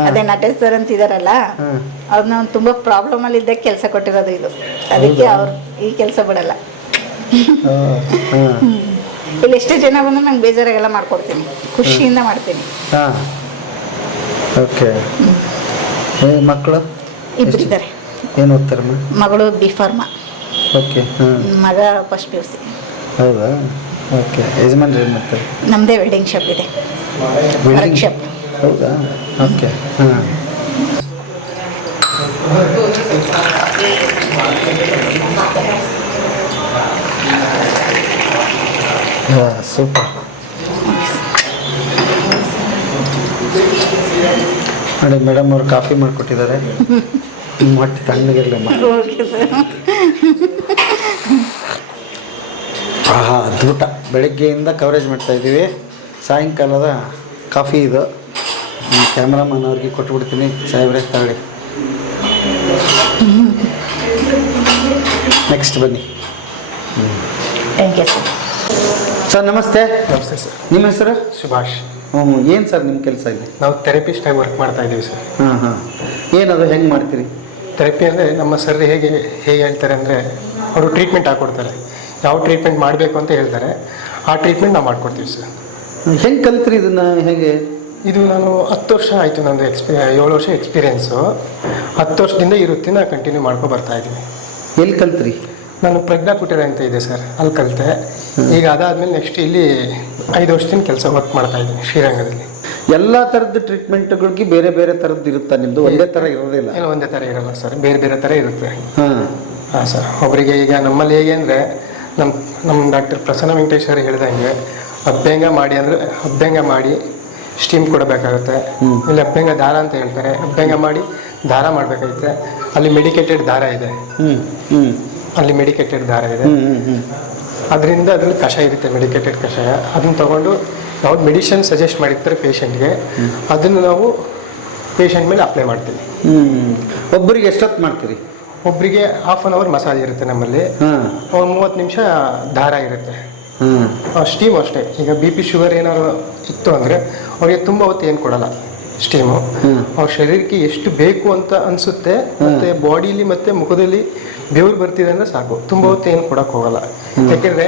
ಅದೇ. ನಟೇಶ್ ಸರ್ ಅಂತಿದಾರಲ್ಲ ಹಾಂ. ಅವ್ರನ್ನ ಒಂದು ತುಂಬಾ ಪ್ರಾಬ್ಲಮ್ ಅಲ್ಲಿ ಇದ್ದಾಗ ಕೆಲಸ ಕೊಟ್ಟಿರೋದು ಇದು. ಅದಕ್ಕೆ? ಅವ್ರು ಈ ಕೆಲಸ ಬಿಡಲ್ಲ. ಇಲ್ಲಿ ಎಷ್ಟು ಜನ ಬಂದು ನಂಗೆ ಬೇಜಾರಾಗೆಲ್ಲ ಮಾಡ್ಕೊಡ್ತೀನಿ. ಖುಷಿಯಿಂದ ಮಾಡ್ತೀನಿ. ಓಕೆ. ಮಕ್ಕಳು ಇಬ್ಬರಿದ್ದಾರೆ ಏನು ಓದ್ತಾರಮ್ಮ? ಮಗಳು ಬಿ ಫಾರ್ಮಾ ಓಕೆ ಹಾಂ ಮಗ ಫಸ್ಟ್ ಪಿ ಯು ಸಿ ಹೌದಾ? ಓಕೆ ಯಜಮಾನ್ರು ಏನು ಮಾಡ್ತಾರೆ? ನಮ್ಮದೇ ವೆಡ್ಡಿಂಗ್ ಶಾಪ್ ಇದೆ. ವೆಡ್ಡಿಂಗ್ ಶಾಪ್ ಹೌದಾ? ಓಕೆ ಹಾಂ ಸೂಪರ್ ನೋಡಿ ಮೇಡಮ್ ಅವ್ರು ಕಾಫಿ ಮಾಡಿಕೊಟ್ಟಿದ್ದಾರೆ. ಮೊಟ್ಟೆ ಸರ್ ಆಹಾ ಅದ್ಭುತ. ಬೆಳಗ್ಗೆಯಿಂದ ಕವರೇಜ್ ಮಾಡ್ತಾ ಇದ್ದೀವಿ. ಸಾಯಂಕಾಲದ ಕಾಫಿ ಇದು. ಕ್ಯಾಮ್ರಾಮನ್ ಅವ್ರಿಗೆ ಕೊಟ್ಬಿಡ್ತೀನಿ. ಸಾಹೇಬ್ರೆ ತಗೊಳ್ಳಿ. ನೆಕ್ಸ್ಟ್ ಬನ್ನಿ. ಥ್ಯಾಂಕ್ ಯು ಸರ್ ಸರ್ ನಮಸ್ತೆ. ನಮಸ್ತೆ ಸರ್ ನಿಮ್ಮ ಹೆಸರು? ಸುಭಾಷ್. ಹ್ಞೂ ಏನು ಸರ್ ನಿಮ್ಮ ಕೆಲಸ ಇದೆ? ನಾವು ಥೆರಪಿಸ್ಟ್ ಆಗಿ ವರ್ಕ್ ಮಾಡ್ತಾ ಇದ್ದೀವಿ ಸರ್ ಹಾಂ ಹಾಂ ಏನದು ಹೆಂಗೆ ಮಾಡ್ತೀರಿ? ಥೆರಪಿ ಅಂದರೆ ನಮ್ಮ ಸರ್ ಹೇಗೆ ಹೇಗೆ ಹೇಳ್ತಾರೆ ಅಂದರೆ ಅವರು ಟ್ರೀಟ್ಮೆಂಟ್ ಹಾಕ್ಕೊಡ್ತಾರೆ ಯಾವ ಟ್ರೀಟ್ಮೆಂಟ್ ಮಾಡಬೇಕು ಅಂತ ಹೇಳ್ತಾರೆ. ಆ ಟ್ರೀಟ್ಮೆಂಟ್ ನಾವು ಮಾಡ್ಕೊಡ್ತೀವಿ ಸರ್ ಹೆಂಗೆ ಕಲ್ತ್ರಿ ಇದನ್ನು ಹೇಗೆ? ಇದು ನಾನು ಹತ್ತು ವರ್ಷ ಆಯಿತು ನಂದು ಎಕ್ಸ್ಪೀ ಏಳು ವರ್ಷ ಎಕ್ಸ್ಪೀರಿಯೆನ್ಸು ಹತ್ತು ವರ್ಷದಿಂದ ಇರುತ್ತೆ ನಾನು ಕಂಟಿನ್ಯೂ ಮಾಡ್ಕೊ ಬರ್ತಾ ಇದ್ದೀನಿ. ಎಲ್ಲಿ ಕಲ್ತ್ರಿ? ನಾನು ಪ್ರಜ್ಞಾ ಕುಟೀರ ಅಂತ ಇದೆ ಸರ್ ಅಲ್ಲಿ ಕಲಿತೆ. ಈಗ ಅದಾದಮೇಲೆ ನೆಕ್ಸ್ಟ್ ಇಲ್ಲಿ ಐದು ವರ್ಷದಿಂದ ಕೆಲಸ ವರ್ಕ್ ಮಾಡ್ತಾ ಇದ್ದೀನಿ ಶ್ರೀರಂಗದಲ್ಲಿ. ಎಲ್ಲ ಥರದ ಟ್ರೀಟ್ಮೆಂಟ್ಗಳಿಗೆ ಬೇರೆ ಬೇರೆ ಥರದ್ದು ಇರುತ್ತೆ ನಿಮ್ಮದು ಒಂದೇ ಥರ ಇರೋದಿಲ್ಲ ಇಲ್ಲ? ಒಂದೇ ಥರ ಇರಲ್ಲ ಸರ್. ಬೇರೆ ಬೇರೆ ಥರ ಇರುತ್ತೆ. ಹಾಂ. ಹಾಂ ಸರ್. ಒಬ್ಬರಿಗೆ ಈಗ ನಮ್ಮಲ್ಲಿ ಹೇಗೆ ಅಂದರೆ ನಮ್ಮ ನಮ್ಮ ಡಾಕ್ಟರ್ ಪ್ರಸನ್ನ ವೆಂಕಟೇಶ್ವರ ಹೇಳಿದಂಗೆ ಅಭ್ಯಂಗ ಮಾಡಿ ಅಂದರೆ ಅಭ್ಯಂಗ ಮಾಡಿ ಸ್ಟೀಮ್ ಕೊಡಬೇಕಾಗುತ್ತೆ. ಇಲ್ಲಿ ಅಭ್ಯಂಗ ದಾರ ಅಂತ ಹೇಳ್ತಾರೆ. ಅಭ್ಯಂಗ ಮಾಡಿ ದಾರ ಮಾಡಬೇಕಾಗುತ್ತೆ. ಅಲ್ಲಿ ಮೆಡಿಕೇಟೆಡ್ ದಾರ ಇದೆ. ಅಲ್ಲಿ ಮೆಡಿಕೇಟೆಡ್ ದಾರ ಇದೆ. ಅದರಿಂದ ಅದ್ರಲ್ಲಿ ಕಷಾಯ ಇರುತ್ತೆ ಮೆಡಿಕೇಟೆಡ್ ಕಷಾಯ. ಅದನ್ನ ತಗೊಂಡು ನಾವು ಮೆಡಿಷನ್ ಸಜೆಸ್ಟ್ ಮಾಡಿರ್ತಾರೆ ಪೇಷಂಟ್ಗೆ. ಅದನ್ನು ನಾವು ಪೇಷಂಟ್ ಮೇಲೆ ಅಪ್ಲೈ ಮಾಡ್ತೀವಿ. ಒಬ್ಬರಿಗೆ ಎಷ್ಟೊತ್ತು ಮಾಡ್ತೀರಿ? ಒಬ್ಬರಿಗೆ ಹಾಫ್ ಆನ್ ಅವರ್ ಮಸಾಜ್ ಇರುತ್ತೆ ನಮ್ಮಲ್ಲಿ. ಒಂದು ಮೂವತ್ತು ನಿಮಿಷ ದಾರ ಇರುತ್ತೆ. ಆ ಸ್ಟೀಮ್ ಅಷ್ಟೇ. ಈಗ ಬಿ ಪಿ ಶುಗರ್ ಏನಾದ್ರು ಇತ್ತು ಅಂದರೆ ಅವ್ರಿಗೆ ತುಂಬ ಹೊತ್ತು ಏನು ಕೊಡಲ್ಲ ಸ್ಟೀಮು. ಅವ್ರ ಶರೀರಕ್ಕೆ ಎಷ್ಟು ಬೇಕು ಅಂತ ಅನಿಸುತ್ತೆ ಮತ್ತು ಬಾಡಿಲಿ ಮತ್ತು ಮುಖದಲ್ಲಿ ಬೆವರು ಬರ್ತಿದೆ ಅಂದರೆ ಸಾಕು. ತುಂಬ ಹೊತ್ತು ಏನು ಕೊಡೋಕೆ ಹೋಗಲ್ಲ. ಯಾಕೆಂದರೆ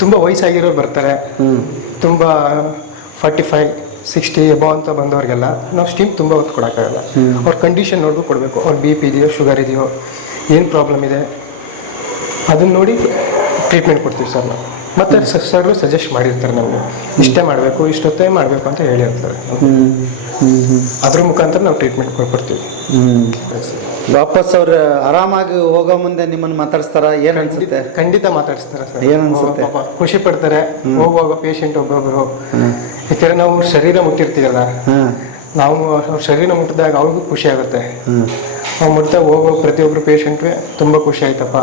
ತುಂಬ ವಯಸ್ಸಾಗಿರೋರು ಬರ್ತಾರೆ. ತುಂಬ ಫಾರ್ಟಿ ಫೈವ್ ಸಿಕ್ಸ್ಟಿ ಎಬೋ ಅಂತ ಬಂದವ್ರಿಗೆಲ್ಲ ನಾವು ಸ್ಟೀಮ್ ತುಂಬ ಹೊತ್ತು ಕೊಡೋಕ್ಕಾಗಲ್ಲ. ಅವ್ರ ಕಂಡೀಷನ್ ನೋಡ್ಬಿಟ್ಟು ಕೊಡಬೇಕು. ಅವ್ರ ಬಿ ಪಿ ಇದೆಯೋ ಶುಗರ್ ಇದೆಯೋ ಏನು ಪ್ರಾಬ್ಲಮ್ ಇದೆ ಅದನ್ನ ನೋಡಿ ಟ್ರೀಟ್ಮೆಂಟ್ ಕೊಡ್ತೀವಿ ಸರ್ ನಾವು. ಮತ್ತೆ ಸರ್ಗಳು ಸಜೆಸ್ಟ್ ಮಾಡಿರ್ತಾರೆ ನಮಗೆ. ಇಷ್ಟೇ ಮಾಡಬೇಕು ಇಷ್ಟೊತ್ತೇ ಮಾಡಬೇಕು ಅಂತ ಹೇಳಿರ್ತಾರೆ. ಅದ್ರ ಮುಖಾಂತರ ನಾವು ಟ್ರೀಟ್ಮೆಂಟ್ ಕೊಡ್ತೀವಿ. ಹ್ಞೂ ವಾಪಸ್ ಅವ್ರ ಆರಾಮಾಗಿ ಹೋಗೋ ಮುಂದೆ ನಿಮ್ಮನ್ನ ಮಾತಾಡಿಸ್ತಾರ? ಏನ್ ಅನ್ಸುತ್ತೆ? ಖಂಡಿತ ಮಾತಾಡಿಸ್ತಾರೆ ಸರ್. ಏನ್ ಅನ್ಸುತ್ತೆ? ಪಾಪ ಖುಷಿ ಪಡ್ತಾರೆ. ಹೋಗುವಾಗ ಪೇಷಂಟ್ ಒಬ್ಬೊಬ್ಬರು ಯಾಕಂದ್ರೆ ನಾವು ಶರೀರ ಮುಟ್ಟಿರ್ತೀವಲ್ಲ? ನಾವು ಅವ್ರ ಶರೀರ ಮುಟ್ಟಿದಾಗ ಅವ್ರಿಗೂ ಖುಷಿ ಆಗುತ್ತೆ. ನಾವು ಮುಟ್ಟಿದಾಗ ಹೋಗೋ ಪ್ರತಿಯೊಬ್ರು ಪೇಷಂಟ್ಗೆ ತುಂಬಾ ಖುಷಿ ಆಯ್ತಪ್ಪ.